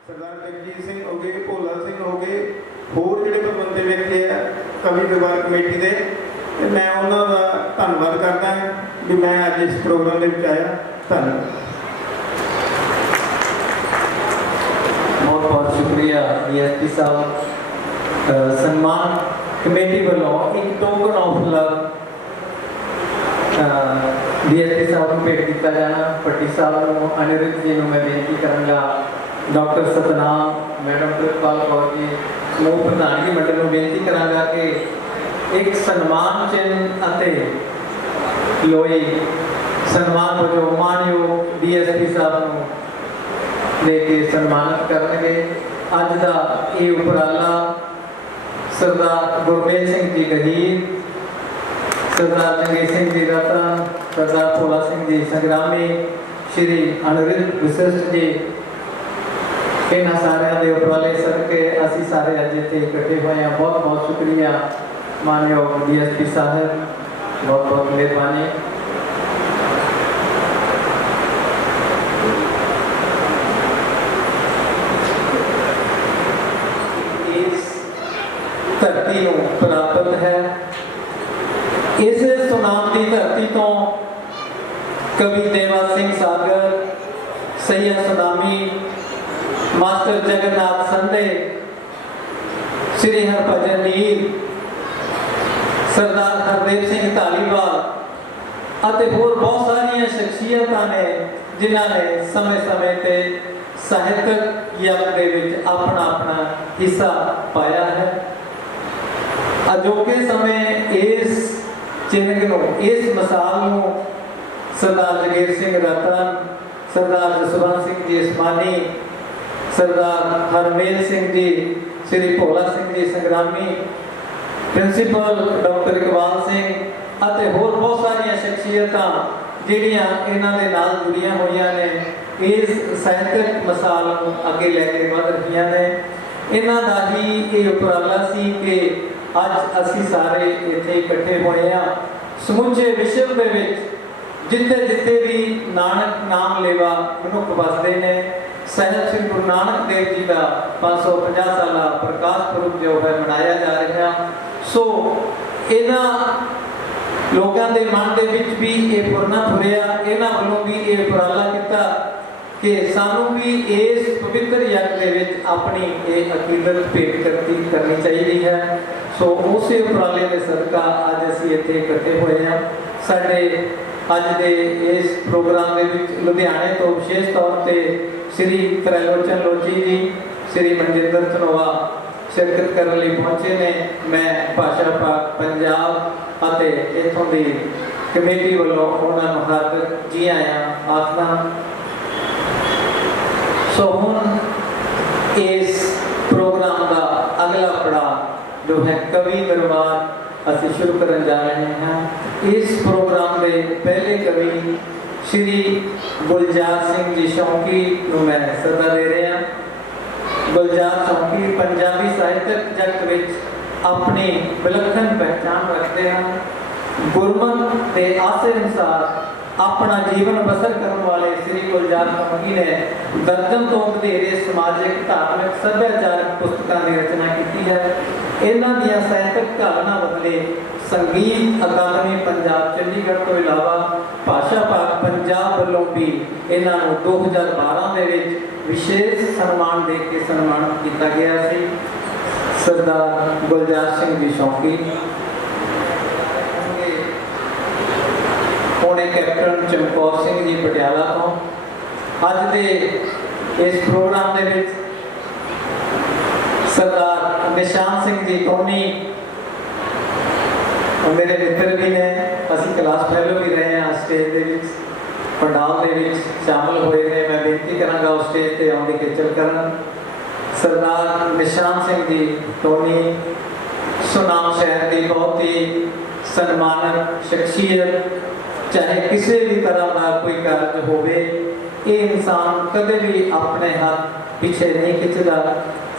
सरदार जगजीत सिंह हो गए, भोला सिंह हो गए, होर जिहड़े प्रबंधक व्यक्ति है कवि दरबार कमेटी के, मैं उन्होंने का धन्यवाद करता है कि मैं अज इस प्रोग्राम के आया। धन्यवाद। बहुत बहुत शुक्रिया DSP साहब। सम्मान कमेटी वालों एक टोकन ऑफ लव DSP साहब को भेंट किया जाना। पट्टी साहब को, अनिरुद्ध जी को मैं बेनती करूँगा, डॉक्टर सतनाम मैडम प्रितपाल कौर जी, समूह प्रधानगी मंडल को बेनती करांगा कि एक सन्मान चिन्ह अते लोई सन्मान वजों मानयोग DSP साहब को दे के सन्मानित करनगे। अज का ये उपराला सरदार गुरमेल सिंह जी गहीर, सरदार जंगीर सिंह जी रतन, सरदार भोला सिंह जी संग्रामी, श्री अनिरुद्ध विशिष्ट जी, इन्होंने सारे के उपराले सदके असी सारे अज इतने इकट्ठे हुए हैं। बहुत बहुत शुक्रिया मानयोग DSP साहब, बहुत बहुत मेहरबानी। धरती प्राप्त है इस सुनाम की धरती तो कवि देवा सिंह सागर, सैयद सुनामी, मास्टर जगन्नाथ संधे, श्री हरभजन नीर, सरदार हरदेव सिंह धालीवाल और होर बहुत सारिया शख्सियत ने जिन्होंने समय समय से साहित्यक यज्ञ के विच अपना अपना हिस्सा पाया है। अजोके समय इस चिन्ह को, इस मिसाल को सरदार जगीर सिंह रतन, सरदार जसवंत सिंह जी इस्मानी, सरदार हरमेल सिंह जी, श्री भोला सिंह जी संग्रामी, प्रिंसीपल डॉक्टर इकबाल सिंह और होर बहुत सारिया शख्सियत जिहड़ियां इन्हां दे नाल जुड़ियां होईयां ने इस साहित्यक मिसाल को अगे लैके वध रहीआं ने। इन्हां दा ही ये उपराला सी कि अज असी सारे इत्थे इकट्ठे होए हैं। समुचे विश्व दे विच जिथे जिथे भी नानक नाम लेवा मनुख वसदे ने, साहिब श्री गुरु नानक देव जी का 550 साला प्रकाश पुरब जो है मनाया जा रहा। सो इन्हां लोगों के मन के विच भी ये पुरना फुरिया, इन्हां वालों भी ये उपराला किया कि सानू भी इस पवित्र यज्ञ के विच अपनी ये अकीदत भेंट करनी चाहिए है। सो उस उपराले के सदका अज असी इत्थे इकट्ठे हुए हैं। साडे अज के इस प्रोग्राम के विच लुधियाने तो विशेष तौर पर श्री त्रैलोचन लोची जी, श्री मनजिंदर धनोआ शिरकत करने लिए पहुंचे ने। मैं भाषा पाक पंजाब और इतों की कमेटी वालों उन्होंने हार्दिक जी आया आखना। सो हुण इस प्रोग्राम का अगला पड़ाव जो है कवि दरबार असी शुरू करने जा रहे हैं। इस प्रोग्राम के पहले कवि श्री गुलजार सिंह जी शौकी को मैं सदा दे रहा। गुलजार शौकी पंजाबी साहित्यक जगत विच अपनी विलक्षण पहचान रखते हैं। गुरमत के आशे अनुसार अपना जीवन बसर करने वाले श्री गुलजार शौकी ने दर्जन तो वधेरे समाजिक धार्मिक सभ्याचारक पुस्तकों की रचना की है। इन्हां दियां साहित्यक घालना बदले संगीत अकादमी पंजाब चंडीगढ़ तो इलावा भाषा पाक पंजाब वालों भी इन्हां नूं 2012 दे विच विशेष सन्मान दे के सन्मानित किया गया सी। सरदार गुलजार सिंह जी शौकी होने कैप्टन चमकौर सिंह जी पटियाला तो अज के इस प्रोग्राम के विच सरदार निशान सिंह जी टोनी मेरे मित्र भी ने, असी क्लास फेलो भी रहे हैं स्टेज के विच पंडाल के विच शामिल हुए ने। मैं बेनती करांगा उस स्टेज पर आने की खिचल करन। सरदार निशान सिंह जी टोनी सुनाम शहर की बहुत ही सन्मानक शख्सियत, चाहे किसी भी तरह का कोई कार्य होवे, ये इंसान कदे भी अपने हाथ पीछे नहीं खिंचता।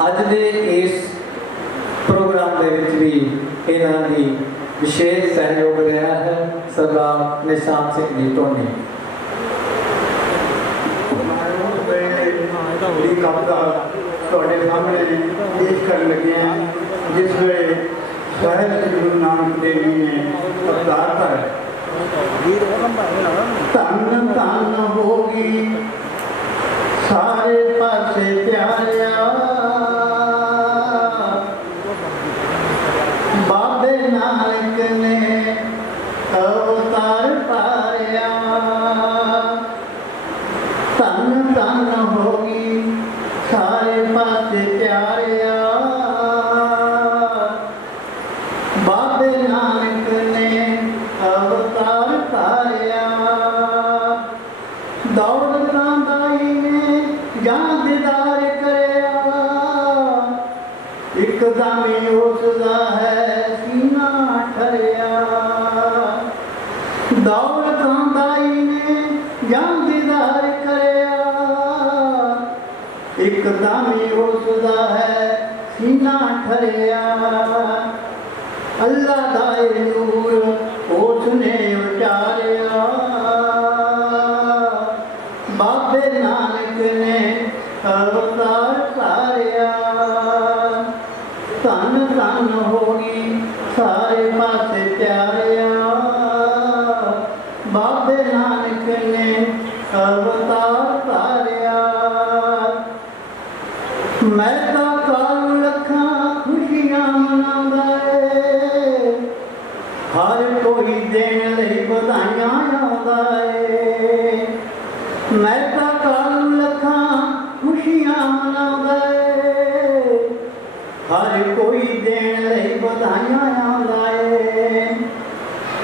अज के इस प्रोग्राम के विच भी इन्हां दी विशेष सहयोग रहा है। सरदार निशान सिंह जी टोनी। ਕਵਿਤਾ ਤੁਹਾਡੇ ਸਾਹਮਣੇ ਪੇਸ਼ ਕਰਨ ਲੱਗੇ ਹਾਂ, ਜਿਸ ਵੇਲੇ ਸਾਹਿਬ ਗੁਰੂ ਨਾਨਕ ਦੇਵ ਜੀ ਨੇ ਅਵਤਾਰ ਧਾਰਿਆ। ਧੰਨ ਧੰਨ ਹੋਗੀ ਸਾਰੇ ਪਾਸੇ ਪਿਆਰਿਆ, ਬਾਬੇ ਨਾਨਕ ਨੇ ਅਵਤਾਰ ਧਾਰਿਆ। ਧੰਨ ਧੰਨ ਹੋਗੀ ਸਾਰੇ ਪਾਸੇ ਪਿਆਰਿਆ, ਬਾਬੇ ਨਾਨਕ ਨੇ ਅਵਤਾਰ ਧਾਰਿਆ। ਦੌਲਤਾਂ ਦਾਈ ਨੇ ਜਾਂ ਦੀਦਾਰ ਕਰਿਆ, ਇੱਕਦਮ ਹੀ ਉਸ ਦਾ ਹੈ ਸੀਨਾ ਠਰਿਆ। ਦੌਲਤਾਂ ਦਾਈ ਨੇ ਜਾਂ ਦੀਦਾਰ ਕਰਿਆ, ਇੱਕਦਮ ਹੀ ਉਸ ਦਾ ਹੈ ਸੀਨਾ ਠਰਿਆ। ਅੱਲਾ ਦਾ ਨੂਰ ਉਸ ਨੇ ਉਚਾਰਿਆ, ਬਾਬੇ ਨਾਨਕ ਨੇ ਅਵਤਾਰ ਧਾਰਿਆ। ਧੰਨ ਧੰਨ ਹੋਗੀ ਸਾਰੇ ਪਾਸੇ ਪਿਆਰਿਆ, ਬਾਬੇ ਨਾਨਕ ਨੇ ਅਵਤਾਰ ਧਾਰਿਆ। ਮੈਂ ਤਾਂ ਕਾਲ ਲੱਖਾਂ ਖੁਸ਼ੀਆਂ ਮਨਾਉਂਦਾ ਏ, ਹਰ ਕੋਈ ਦੇਣ ਲਈ ਵਧਾਈਆਂ ਆਉਂਦਾ ਏ। ਮੈਂ ਤਾਂ ਕਾਲ ਲੱਖਾਂ ਖੁਸ਼ੀਆਂ ਮਨਾਉਂਦਾ ਏ, ਹਰ ਕੋਈ ਦੇਣ ਲਈ ਵਧਾਈਆਂ ਆਉਂਦਾ ਏ।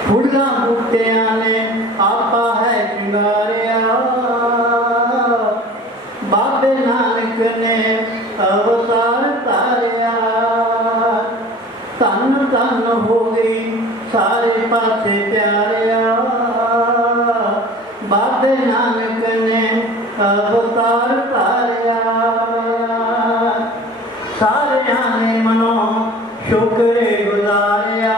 ਫੁੱਲਾਂ ਬੂਟਿਆਂ ਨੇ ਆਪਾ ਹੈ ਸ਼ਿੰਗਾਰਿਆ, ਬਾਬੇ ਨਾਨਕ ਨੇ ਅਵਤਾਰ ਧਾਰਿਆ। ਧੰਨ ਧੰਨ ਹੋ ਗਈ ਸਾਰੇ ਪਾਸੇ ਪਿਆਰਿਆ, ਬਾਬੇ ਨਾਨਕ ਨੇ ਅਵਤਾਰ ਧਾਰਿਆ। ਸਾਰਿਆਂ ਨੇ ਮਨੋਂ ਸ਼ੁਕਰੇ ਗੁਜ਼ਾਰਿਆ,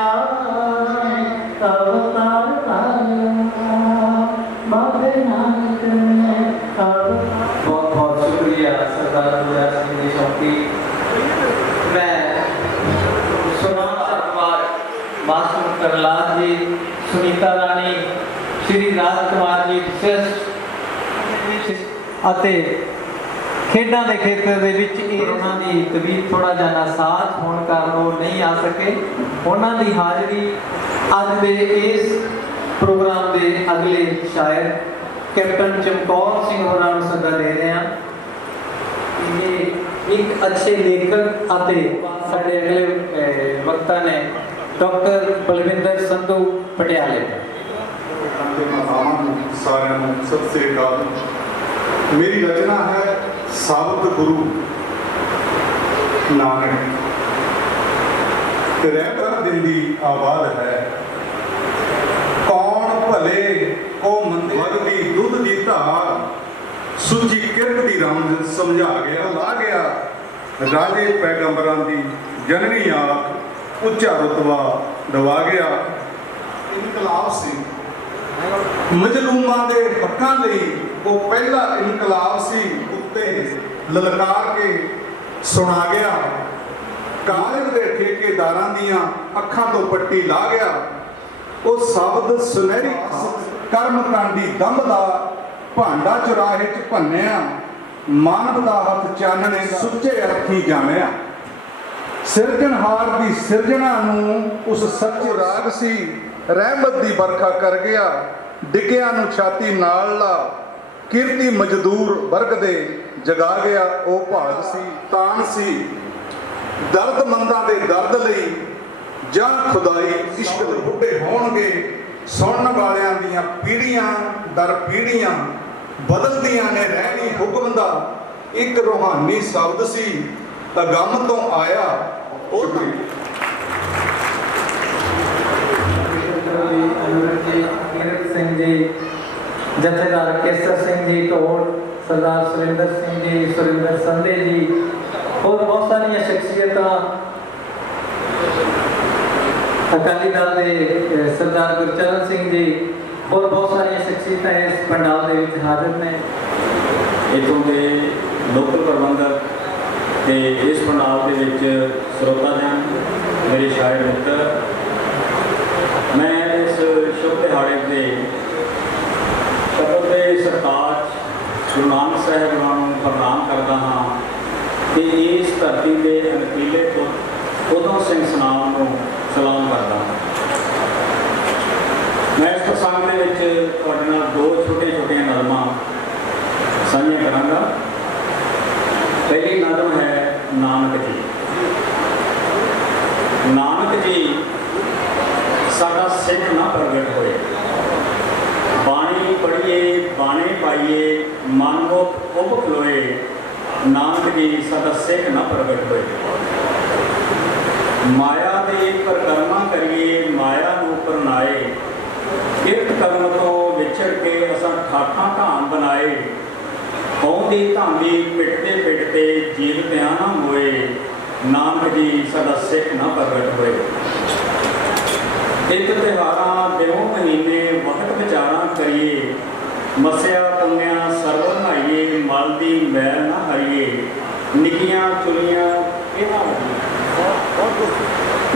ਅਵਤਾਰ ਧਾਰਿਆ, ਬਾਬੇ ਨਾਨਕ ਨੇ बहुत बहुत शुक्रिया सरदार गुरदास सिंह जी चौकी। मैं सुनाम सरकार मासूम करलाल जी, सुनीता रानी, श्री राजकुमार जी ਅਤੇ ਖੇਡਾਂ ਦੇ ਖੇਤਰ ਦੇ ਵਿੱਚ ਇਹਨਾਂ ਦੀ ਤਬੀਅਤ ਥੋੜਾ ਜਿਹਾ ਨਾਸਾਜ਼ ਹੋਣ ਕਾਰਨ ਉਹ ਨਹੀਂ ਆ ਸਕੇ। ਉਹਨਾਂ ਦੀ ਹਾਜ਼ਰੀ ਅੱਜ ਦੇ ਇਸ ਪ੍ਰੋਗਰਾਮ ਦੇ ਅਗਲੇ ਸ਼ਾਇਰ कैप्टन चमकौर सिंह होरां नूं सदा दे रहे हैं। ये एक अच्छे लेखक आते साडे अगले वक्ता ने डॉक्टर बलविंदर संधू पटियाले। सत श्री अकाल। मेरी रचना है साबत गुरु नानक। रहकर दिल दी आबाद है, कौन भले को मंदे वग दी दुध दी धार, सुची किरत दी रंग समझा गया ला गया। राजे पैगंबरां दी जननी आख, उच्चा रुतबा दवा गया। इनकलाब सी मजलूमां दे हक्कां लई वो पहला इनकलाब सी, उत्ते ललकार के सुना गया। कागज दे ठेकेदारां दियां अखां तो पट्टी ला गया। वो शब्द सुनहरी कर्म कांडी दम दा भांडा चुराहे च भन्निया, मानव दा हथ चानने सुच्चे अर्थी जानिया। सिरजनहार दी सिरजना नूं उस सच्चे राग सी, रहमत दी बरखा कर गया। डिग्गिया नूं छाती नाल ला, किरती मजदूर वर्ग दे जगा गया। ओ भाग सी तान सी दर्दमंदां दे दर्द लई, ਜਾਂ ਖੁਦਾਈ ਇਸ਼ਕ ਦੇ ਬੁੱਢੇ ਹੋਣਗੇ। ਸੁਣਨ ਵਾਲਿਆਂ ਦੀਆਂ ਪੀੜ੍ਹੀਆਂ ਦਰ ਪੀੜ੍ਹੀਆਂ ਬਦਲਦੀਆਂ ਨੇ ਰਹਿਣੀ ਹੁਕਮ ਦਾ। ਇੱਕ ਰੂਹਾਨੀ ਸ਼ਬਦ ਸੀ ਅਗੰਮ ਤੋਂ ਆਇਆ ਉਹ सिंह जी, जथेदार केसर सिंह जी ढोल, सरदार सुरिंदर सिंह जी, सुरिंदर संधे जी और बहुत सारिया शख्सियतां, अकाली दल के सरदार गुरचरण सिंह जी और बहुत सारिया शख्सियतां इस पंडाल के हाजिर ने। इतों के लोकल प्रबंधक ते इस पंडाल के विच श्रोता जन, मेरे शायर मित्र, मैं इस शुभ दिहाड़े के कदर के सरताज गुरु नानक साहिब ਨੂੰ प्रणाम करता हाँ कि इस धरती के अनकीले उधम सिंह सनाम को सलाम करता हाँ। मैं इस प्रसंग के दो छोटे छोटिया नज़मां साझियां करांगा। पहली नज़म है नानक जी। नानक जी साडा सिख ना प्रगट होए, बाणी पढ़िए बाणे पाइए मनमुख उब खलोए, नानक जी साडा सिख ना प्रगट होए। माया दे परिक्रमा करिए माया नूं परनाए, किरत कर्म तो विछड़ के असां ठाठां ढान बनाए, कौंदी धांदी पिटते पिटते जीवतियां ना मोए, नानक जी साडा सिख ना प्रगट होए। इत त्योहारां दिनों महीने वक्त विचारां करिए, मसिया पुण्या सरवर नहाइए मल दी मैल ना हरिए, निकियां चुलियां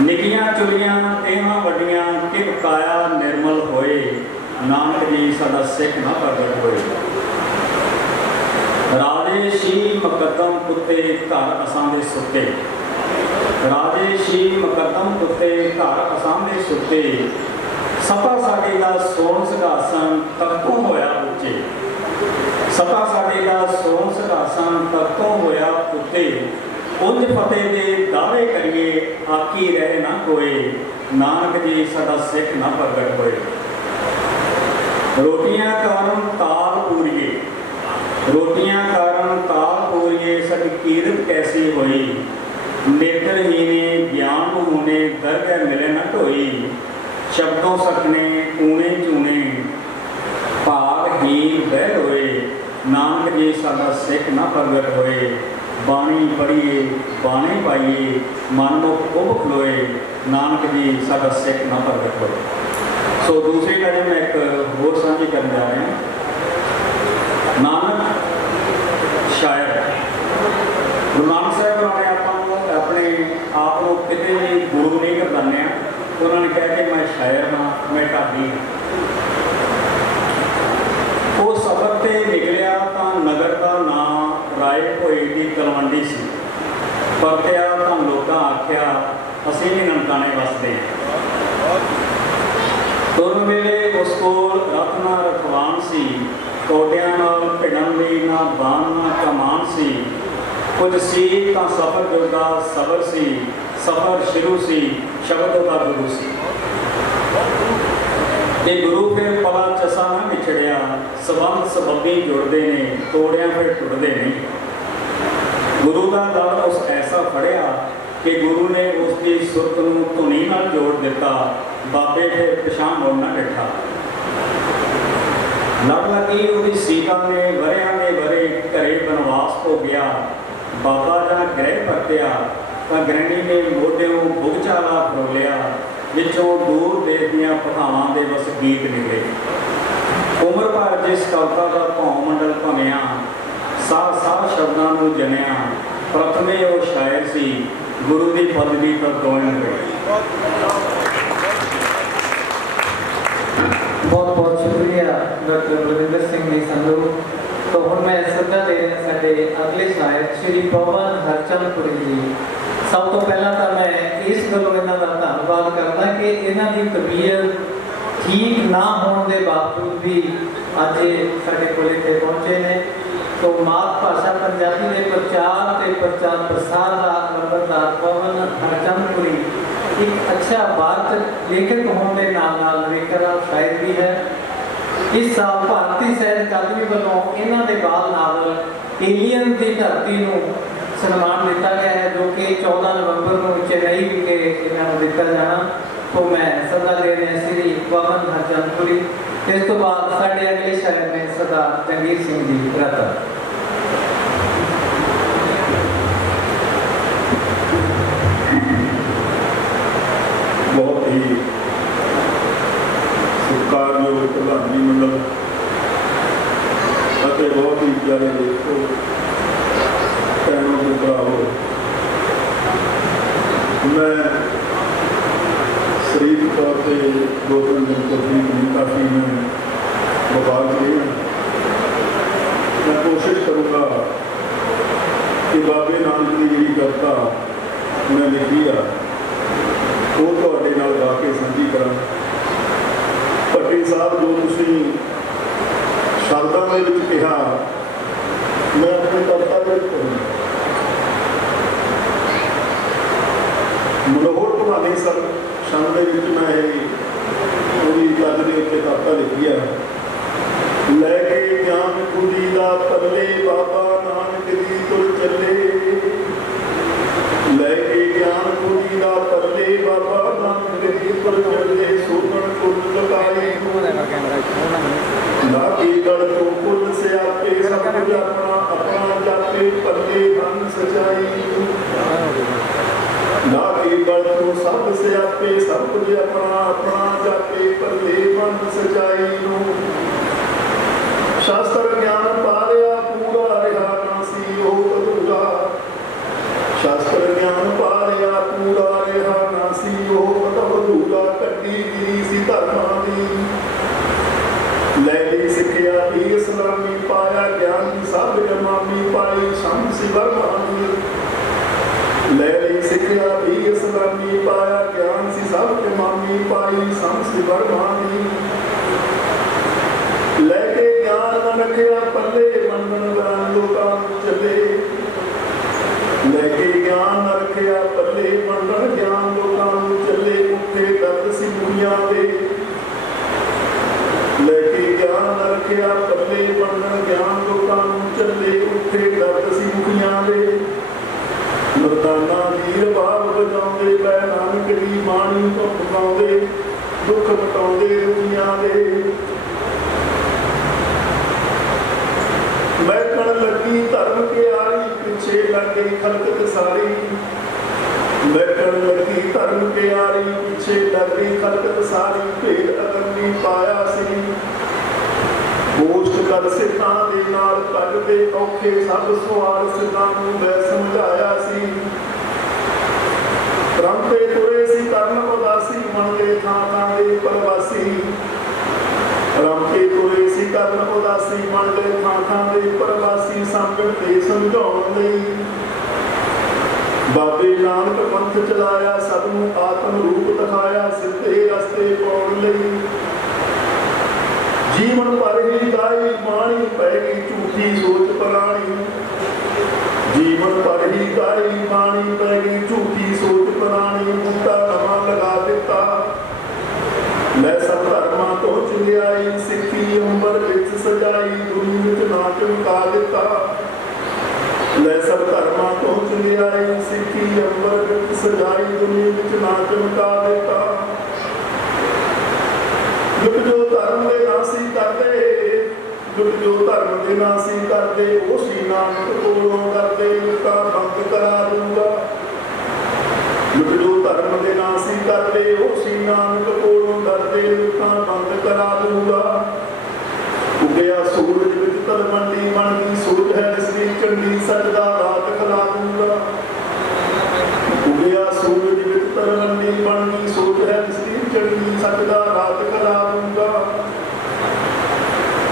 निकियां चुलियां तेहां वड्डियां किव काया निर्मल होए, नानक जी साडा सिख ना प्रगट होए। राजे शी मुकद्दम कुत्ते घर असां दे सुते, राजे शी मुकद्दम कुत्ते घर असां दे सुते, सपा साडे दा सोन सिंघासन तख्तों होया उच्चे, सपा साडे दा सोन सिंघासन तख्तों होया उत्ते, उंज फतेह दे दावे करिए आकी रहे ना कोई, नानक जी साडा सिख ना प्रगट होए। रोटियां कारण ताल पूरीए, रोटियां कारण ताल पूरीए, साडी कीरत कैसी होई, नेत्रहीने ज्ञान होने दरगह मिले न ढोई, शब्दों सकने ऊने चूने भागहीन बह होए, नानक जी साडा सिख ना प्रगट होए। बाणी पढ़िए बाणे पाइए मनमुख उब खलोए, नानक जी साडा सिख ना प्रगट होए। सो दूसरी नज़म मैं एक होर साझी करने जा रहे हैं। नानक शायर गुरु नानक साहिब ने अपने आप को कितने भी गुरु नहीं करवाने, उन्होंने कहा कि मैं शायर हाँ, मैं ढाडी हाँ। वो सफर से निकलिया तो नगर का नाम राय भोई की तलवंडी सी, परत्या तो लोगों आख्या असीं भी ननकाने वसते हैं। तुर वेले उस कोल रथ ना रखवान सी, कोडियां नाल भिड़न लई ना बाण ना कमान सी, कुछ सी तो सफर जोगा सबर सी, सफर शुरू सी शब्द का गुरु सी। ये गुरु फिर पला चसा ना विछड़िया, सबंध सबबी जुड़ते ने तोड़िया फिर टुटते नहीं। गुरु का लड़ उस ऐसा फड़िया कि गुरु ने उसकी सुरत नूं धुनी नाल जोड़ दिता, बाबे फिर पिछां मुड़ना डिठा। लड़ लगी उसकी सीता ने वरियां ने वरे घरे बनवास हो गया, बाबा जहाँ गृह परत्या तो गृहिणी ने मोढियों बुगचाला फरोलिया, विचों दूर देश दीआं पहावां दे बस गीत निकले। उम्र भर जिस कविता का भौं मंडल भनिया, साह साह शब्दां नूं जनिया, प्रथमे वो शायर सी गुरु की पदवी तो दोण गए। बहुत बहुत शुक्रिया डॉक्टर बलविंदर सिंह जी संधू। तो हम मैं सदा दे साडे अगले शायर श्री पवन हरचंदपुरी जी। सब तो पहला तो मैं इस गलों इन्हां दा धन्नवाद करदा कि इन्हां दी तबीयत ठीक ना होने के बावजूद भी अज साडे कोल इत्थे पहुंचे ने। तो मात भाषा पंजाबी के प्रचार ते प्रचार प्रसार का नंबरदार पवन हरचंदपुरी एक अच्छा वार्तक लेखक होने के नाल लेखक और शायर भी है। इस साल भारतीय साहित्य अकादमी वालों इन्हां दे बाल नावल एलियन की धरती नूं सन्मान दिता गया है, जो कि 14 नवंबर को चेन्नई विखे इन्होंने दिता जाना। तो मैं सदा दे रहे श्री पवन हरचंदपुरी। इस तो बाद साढ़े अगले शायर ने सदा जंगीर सिंह जी रतन। बहुत ही सत्कारयोग प्रधानमंत्री मंडल बहुत ही प्यारे दोस्तों, मैं शरीर तौर पर 2-3 दिन तो ठीक नहीं, काफ़ी मैं बुखार से हूँ। मैं कोशिश करूँगा कि बाबे नानक की जी कविता मैं लिखी आ वो ਤੁਹਾਡੇ ਨਾਲ ਗਾ ਕੇ ਸਾਂਝੀ ਕਰਾਂ। ਭੱਟੀ ਸਾਹਿਬ ਜੋ ਤੁਸੀਂ ਸ਼ਬਦਾਂ ਦੇ ਵਿੱਚ ਕਿਹਾ ਮੈਂ ਆਪਣੀ ਕਵਿਤਾ ਵਿੱਚ ਕਹੂੰ। ਮਨੋਹਰ ਪੁਰਾਣੇ ਸਰ ਸ਼ਬਦ ਦੇ ਵਿੱਚ ਮੈਂ ਉਹਦੀ ਤੱਜ ਦੇ ਉੱਤੇ ਕਵਿਤਾ ਲਿਖੀ ਆ। ਲੈ ਕੇ ਗਿਆਨ ਕੁੜੀ ਦਾ ਪੱਲੇ ਬਾਬਾ ਨਾਨਕ ਜੀ ਤੁਰ ਚੱਲੇ, ਲੈ ਕੇ ਗਿਆਨ ਕੁੜੀ ਦਾ ਪੱਲੇ ਬਾਬਾ ਨਾਨਕ ਜੀ ਤੁਰ ਚੱਲੇ, ਸੋਹਣ ਕੁੱਲ ਲਗਾਈ ਲਾ ਕੇ ਗਲ ਤੋਂ ਕੁੱਲ ਸਿਆਪੇ, ਸਭ ਕੁਝ ਆਪਣਾ ਆਪਣਾ ਜਾਪੇ, ਪੱਲੇ ਬਨ ਸਜਾਈ ਲਾ ਕੇ ਗਲ ਤੋਂ ਸਭ ਸਿਆਪੇ, ਸਭ ਕੁਝ ਆਪਣਾ ਆਪਣਾ ਜਾਪੇ, ਪੱਲੇ ਬਨ ਸਜਾਈ ਨੂੰ शास्त्र ज्ञान पारिया पूरा रहा नासी हो अधूरा, शास्त्र ज्ञान पारिया पूरा रहा नासी हो अधूरा, कड्डी गिरी सी धर्मां दी ले ली सिक्ख्या भी इस्लामी, पाया ज्ञान की सब इमामी, पाई शम्स बरमानी ले ली सिक्ख्या भी इस्लामी, पाया ज्ञान सी सब इमामी, पाई शम्स बरमानी लेके ज्ञान न रखिया पल्ले, मंगन गान लोकां चले, लेके ज्ञान न रखिया पल्ले, मंगन ज्ञान लोकां चले, उठे दर्द सी दुनिया दे, लेके ज्ञान न रखिया पल्ले, मंगन ज्ञान लोकां चले, उठे दर्द सी दुनिया दे, मर्दाना वीर बाग बजाउंदे, पै नानक दी बाणी तो पकाउंदे, दुख मटाउंदे दुनिया दे। बैठन लगी धर्म के आरी, पीछे लग गई खलकत सारी, बैठन लगी धर्म के आरी, पीछे लग गई खलकत सारी, भेद अगनी पाया सी गोश्त कर सिद्धां दे नाल, कटदे औखे सब सवाल सिद्धां नूं मैं समझाया सी, रंग ते तुरे सी करन उदासी, मन दे थां थां दे परवासी, रामके तुरे सी करन उदासी, मन दे थां थां दे परवासी, समझण ते समझाउण लई बाबे नानक पंथ चलाया, सब नूं आत्म रूप दिखाया, सिद्धे रस्ते पाउण लई जीवन भर ही गाई बाणी, पै गई झूठी सोच पुराणी, जीवन भर ही गाई बाणी, पै गई झूठी सोच पुराणी, बूटा नवां लगा दिता मैं सब धर्मां तो चुनियाई, सिक्खी अंबर विच सजाई, दुनिया विच ना चमका दिता मैं सब धर्मां तो चुनियाई, सिक्खी अंबर विच सजाई, दुनिया विच ना चमका दिता। जुट जो धर्म दे नासी करदे, जुट जो धर्म दे नासी करदे, ओ श्री नानक कोलों करदे, लुका बंद करा दूंगा, जुट जो धर्म दे नासी करदे, ओ श्री नानक कोलों डरदे, लुका बंद करा दूंगा। उगया सूरज विच तलवंडी, बन गई सूरज है श्री चंडी, सजदा रात खला दूंगा, उगया सूरज विच तलवंडी, बन गई सूरज है श्री चंडी, सजदा रात खला दूंगा।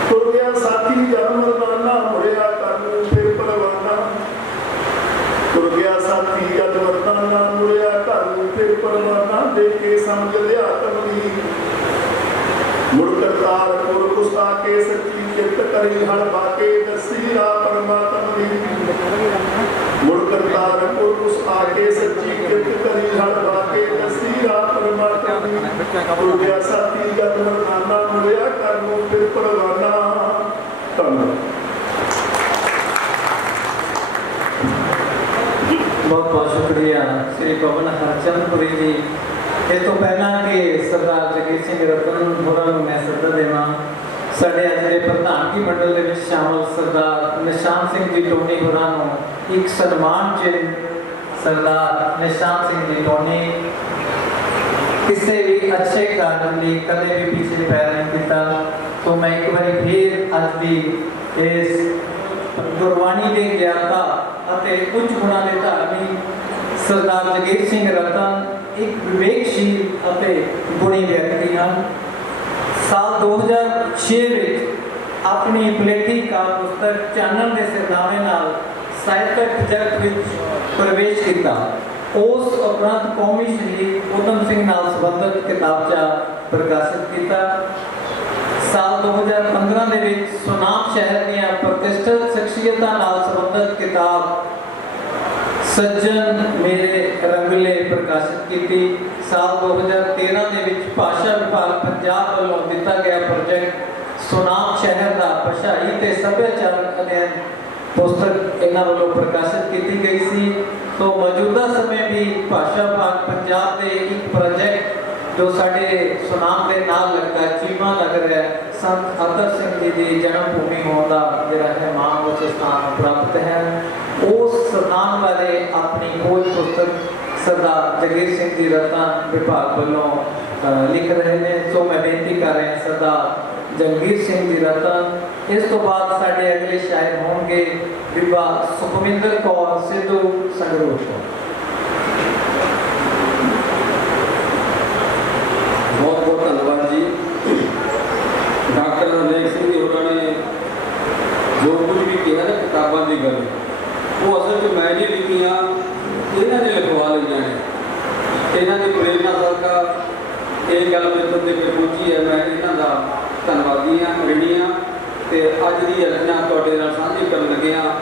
तुर गया साथी जन्म मरदाना, मुड़िया करनू फिर परवाना, तुर गया साथी जद मरदाना, मुड़िया करनू फिर परवाना, देखे समझ लिया तमली मुड़ करतारपुर गुस्सा के, सच्ची चित करी हड़ बाके, दसी रा परमात्मा मुड़ करतारपुर गुस्सा के, सच्ची चित करी हड़ बाके, दसी रा परमात्मा तुर गया साथी जद मरदाना, मुड़िया करनू फिर परवाना। बहुत बहुत शुक्रिया श्री पवन हरचंदपुरी जी। इस तो पहला कि सरदार जगीर सिंह रतन होਰਾਂ ਨੂੰ मैं सदा देवां, ਸਾਡੇ ਅੱਜ ਦੇ ਪ੍ਰਧਾਨਗੀ ਮੰਡਲ ਦੇ ਵਿੱਚ ਸ਼ਾਮਲ ਸਰਦਾਰ ਨਿਸ਼ਾਨ ਸਿੰਘ ਜੀ ਟੋਨੀ ਹੋਰਾਂ ਨੂੰ ਇੱਕ ਸਨਮਾਨ ਚਿੰਨ੍ਹ, ਸਰਦਾਰ ਨਿਸ਼ਾਨ ਸਿੰਘ ਜੀ ਟੋਨੀ ਕਿਸੇ भी अच्छे कार्य ਲਈ कदे भी पीछे पैर नहीं ਕੀਤਾ। तो मैं एक बार फिर ਅੱਜ ਦੀ ਇਸ गुरबाणी के ज्ञाता ਅਤੇ ਉੱਚ ਗੁਣਾਂ ਦੇ ਧਾਰਮੀ ਸਰਦਾਰ ਜਗੀਰ ਸਿੰਘ ਰਤਨ ਇੱਕ ਵਿਵੇਕਸ਼ੀਲ ਅਤੇ ਗੁਣੀ ਵਿਅਕਤੀ ਹਨ। ਸਾਲ 2006 ਵਿੱਚ ਆਪਣੀ ਪਲੇਠੀ ਕਾਵਿ ਪੁਸਤਕ ਚਾਨਣ ਦੇ ਸਿਰਨਾਵੇ ਨਾਲ ਸਾਹਿਤਕ ਜਗਤ ਵਿੱਚ ਪ੍ਰਵੇਸ਼ ਕੀਤਾ। ਉਸ ਉਪਰੰਤ ਕੌਮੀ ਸ਼ਹੀਦ ਊਧਮ ਸਿੰਘ ਨਾਲ ਸੰਬੰਧਿਤ ਕਿਤਾਬਚਾ ਪ੍ਰਕਾਸ਼ਿਤ ਕੀਤਾ। ਸਾਲ 2015 ਦੇ ਵਿੱਚ ਸੁਨਾਮ ਸ਼ਹਿਰ ਦੀਆਂ ਪ੍ਰਤਿਸ਼ਠਿਤ ਸ਼ਖਸੀਅਤਾਂ ਨਾਲ ਸੰਬੰਧਿਤ ਕਿਤਾਬ ਸੱਜਣ ਮੇਰੇ ਰੰਗਲੇ ਪ੍ਰਕਾਸ਼ਿਤ ਕੀਤੀ। ਸਾਲ 2013 ਦੇ ਵਿੱਚ ਭਾਸ਼ਾ ਵਿਭਾਗ ਪੰਜਾਬ ਵੱਲੋਂ ਦਿੱਤਾ ਗਿਆ ਪ੍ਰੋਜੈਕਟ ਸੁਨਾਮ ਸ਼ਹਿਰ ਦਾ ਭਾਸ਼ਾਈ ਤੇ ਸੱਭਿਆਚਾਰਕ ਅਧਿਐਨ ਪੁਸਤਕ ਇਹਨਾਂ ਵੱਲੋਂ ਪ੍ਰਕਾਸ਼ਿਤ ਕੀਤੀ ਗਈ ਸੀ। तो मौजूदा समय भी भाषा विभाग पंजाब के एक प्रोजेक्ट जो साढ़े सुनाम के नाल लगता चीमा लग रहा है संत अतर सिंह जी की जन्मभूमि होने का जोड़ा है मान उस स्थान प्राप्त है। उस स्थान बारे अपनी खोज पुस्तक सरदार जगीर सिंह जी रतन विभाग वालों लिख रहे हैं। सो मैं बेनती कर रहे हैं सरदार जगीर सिंह जी रतन। इस तो बाद साढ़े अगले शायर होंगे विभा सुखविंदर कौर सिद्धू संगरूर को। बहुत बहुत धन्यवाद जी। डॉक्टर अनेक सिंह जी उन्होंने जो कुछ भी कहा ना किताबों की गल वो असल में मैं नहीं लिखियाँ इन्होंने लिखवा लिया ने। इन्हों की प्रेरणा सदका ये गल मेरे तक पहुँची है। मैं इन्हों का धन्यवादी हाँ ऋणी हाँ। तो अज की रचना तुहाडे नाल साझी करन लगे हाँ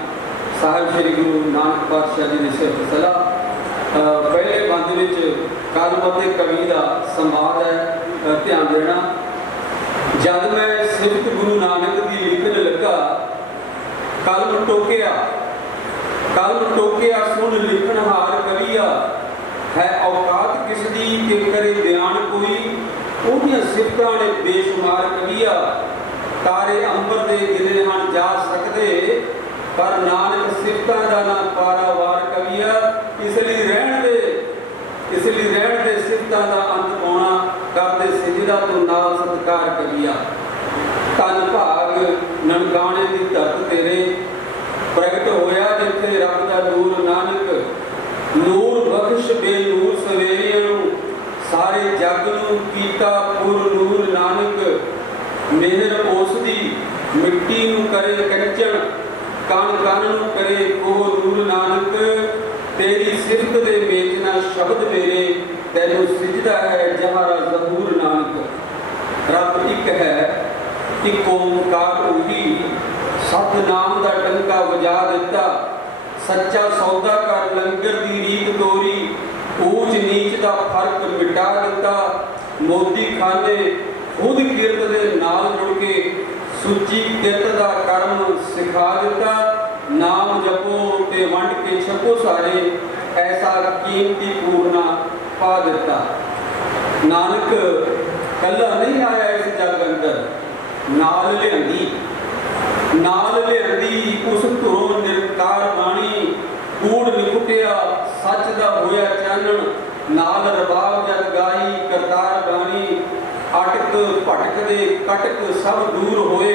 साहिब श्री गुरु नानक पातशाह जी की सिफत सलाह। पहले बंद विच कलम ਅਤੇ कवि का संवाद है ध्यान देना। जब मैं सिफत गुरु नानक की लिखन लगा कलम टोकिया सुन लिखन हार कविया है औकात किसदी कि करे बयान कोई ओदियां सिफतां ने बेशुमार कविया तारे अंबर दे गिरे हन जा सकते पर नानक सिफतां दा ना पारावार कविया इसलिए रहन दे सिफतां दा अंत पाउणा करदे सिजदा तो नाल सत्कार कविया। तन भाग ननकाणे दी धरत तेरे प्रगट होया जिथे रब दा नूर नानक नूर बख्श बेनूर सवेरियां नूं सारे जग नूं कीता पुर नूर नानक मेहर ओसदी मिट्टी नूं करे कंचन कण कण नूं करे कोह नूर नानक तेरी सिफत दे बेचना शब्द मेरे तैनूं सिजदा है जहारा ज़हूर नानक। रब एक है एक ओंकार ओही सतनाम दा टंका वजा दिता सच्चा सौदा कर लंगर दी रीत तोरी ऊंच नीच दा फर्क मिटा दिता मोदी खाने खुद किरत दे नाल जुड़ के सुची किरत दा कर्म सिखा दिता नाम जपो ते वंड के छपो सारे ऐसा कीमती पूर्णा पा दिता। नानक कला नहीं आया इस जग अंदर नाल लियांदी उस धुरों निरंकार बाणी कूड़ निकुटिया सच दा होया चानण नाल रबाब जग गाई करतार बाणी अटक भटक दे कटक सब दूर होए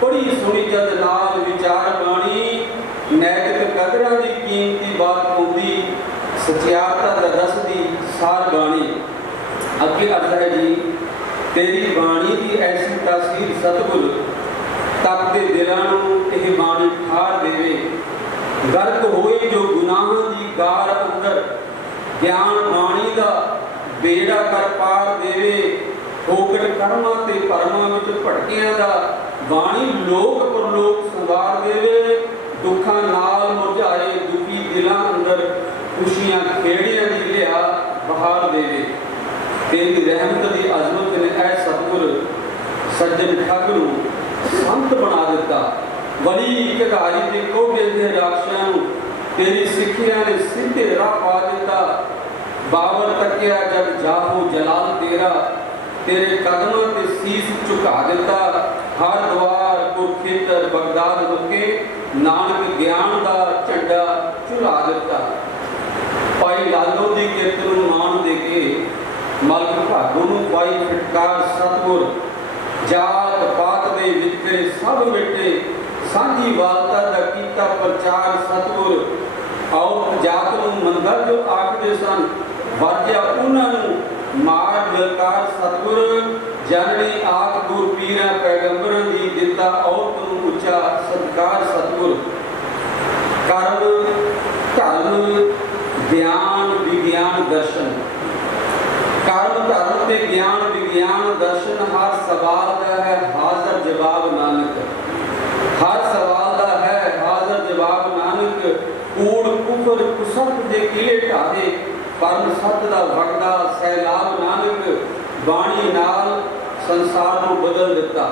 बड़ी सुनी जद नाल विचार बाणी नैतिक कदरां दी कीमती बात होंदी सचियारता दा रस दी सार बाणी। अगे अर्ज है जी तेरी बाणी की ऐसी तासीर सतगुर तक दे दिलां नूं इह बाणी ठार देवे गर्क होए जो गुनाहां दी गार अंदर ज्ञान बाणी दा बेड़ा कर पार देवे होकट कर्मां ते परमां विच भटकियां दा बाणी लोक परलोक संवार देवे दुखां नाल मुरझाए दुखी दिलां अंदर खुशियां खेड़ियां दी लिया बहार देवे तेरी रहमत दी अजमत ने ऐ सतगुर सज्जन ठग नूं संत बना दिता बड़ी कधारी ते कोठे दे राक्षियां नूं तेरी सिक्खियां ने सीधे राह पा दिता बाबर तकिया जब जाहो जलाल तेरा तेरे कदमों ते शीश झुका दिता हर द्वार कुरुक्षेत्र बगदाद रुके नानक ज्ञान दा झंडा झुला दिता पाई लालो दी किरत नूं मान दे के मलक भागों नूं पाई फटकार सतगुर जात पात दे विचरे सब मिटे सांझी वालता दा कीता प्रचार सतगुर ਔਰ ਜਾਤ ਨੂੰ ਮੰਦਰ ਜੋ ਆਖਦੇ ਸਨ ਵਰਜਿਆ ਉਹਨਾਂ ਨੂੰ ਮਾਰ ਲਲਕਾਰ ਸਤਿਗੁਰ ਜਨਨੀ ਆਖ ਗੁਰ ਪੀਰਾਂ ਪੈਗੰਬਰਾਂ ਦੀ ਦਿੱਤਾ ਔਰਤ ਨੂੰ ਉੱਚਾ ਸਤਿਕਾਰ ਸਤਿਗੁਰ ਕਰਮ ਧਰਮ ਗਿਆਨ ਵਿਗਿਆਨ ਦਰਸ਼ਨ ਕਰਮ ਧਰਮ ਤੇ ਗਿਆਨ ਵਿਗਿਆਨ ਦਰਸ਼ਨ ਹਰ ਸਵਾਲ ਦਾ ਹੈ ਹਾਜ਼ਰ ਜਵਾਬ ਨਾਨਕ ਹਰ ਸਵਾਲ ਦਾ ਹੈ ਹਾਜ਼ਰ ਜਵਾਬ ਨਾਨਕ ਕੂੜ ਕੁਫਰ ਕੁਸਤ ਦੇ ਕਿਲੇ ਢਾਹੇ ਪਰਮ ਸੱਤ ਦਾ ਵਗਦਾ ਸੈਲਾਬ ਨਾਨਕ ਬਾਣੀ ਨਾਲ ਸੰਸਾਰ ਨੂੰ ਬਦਲ ਦਿੱਤਾ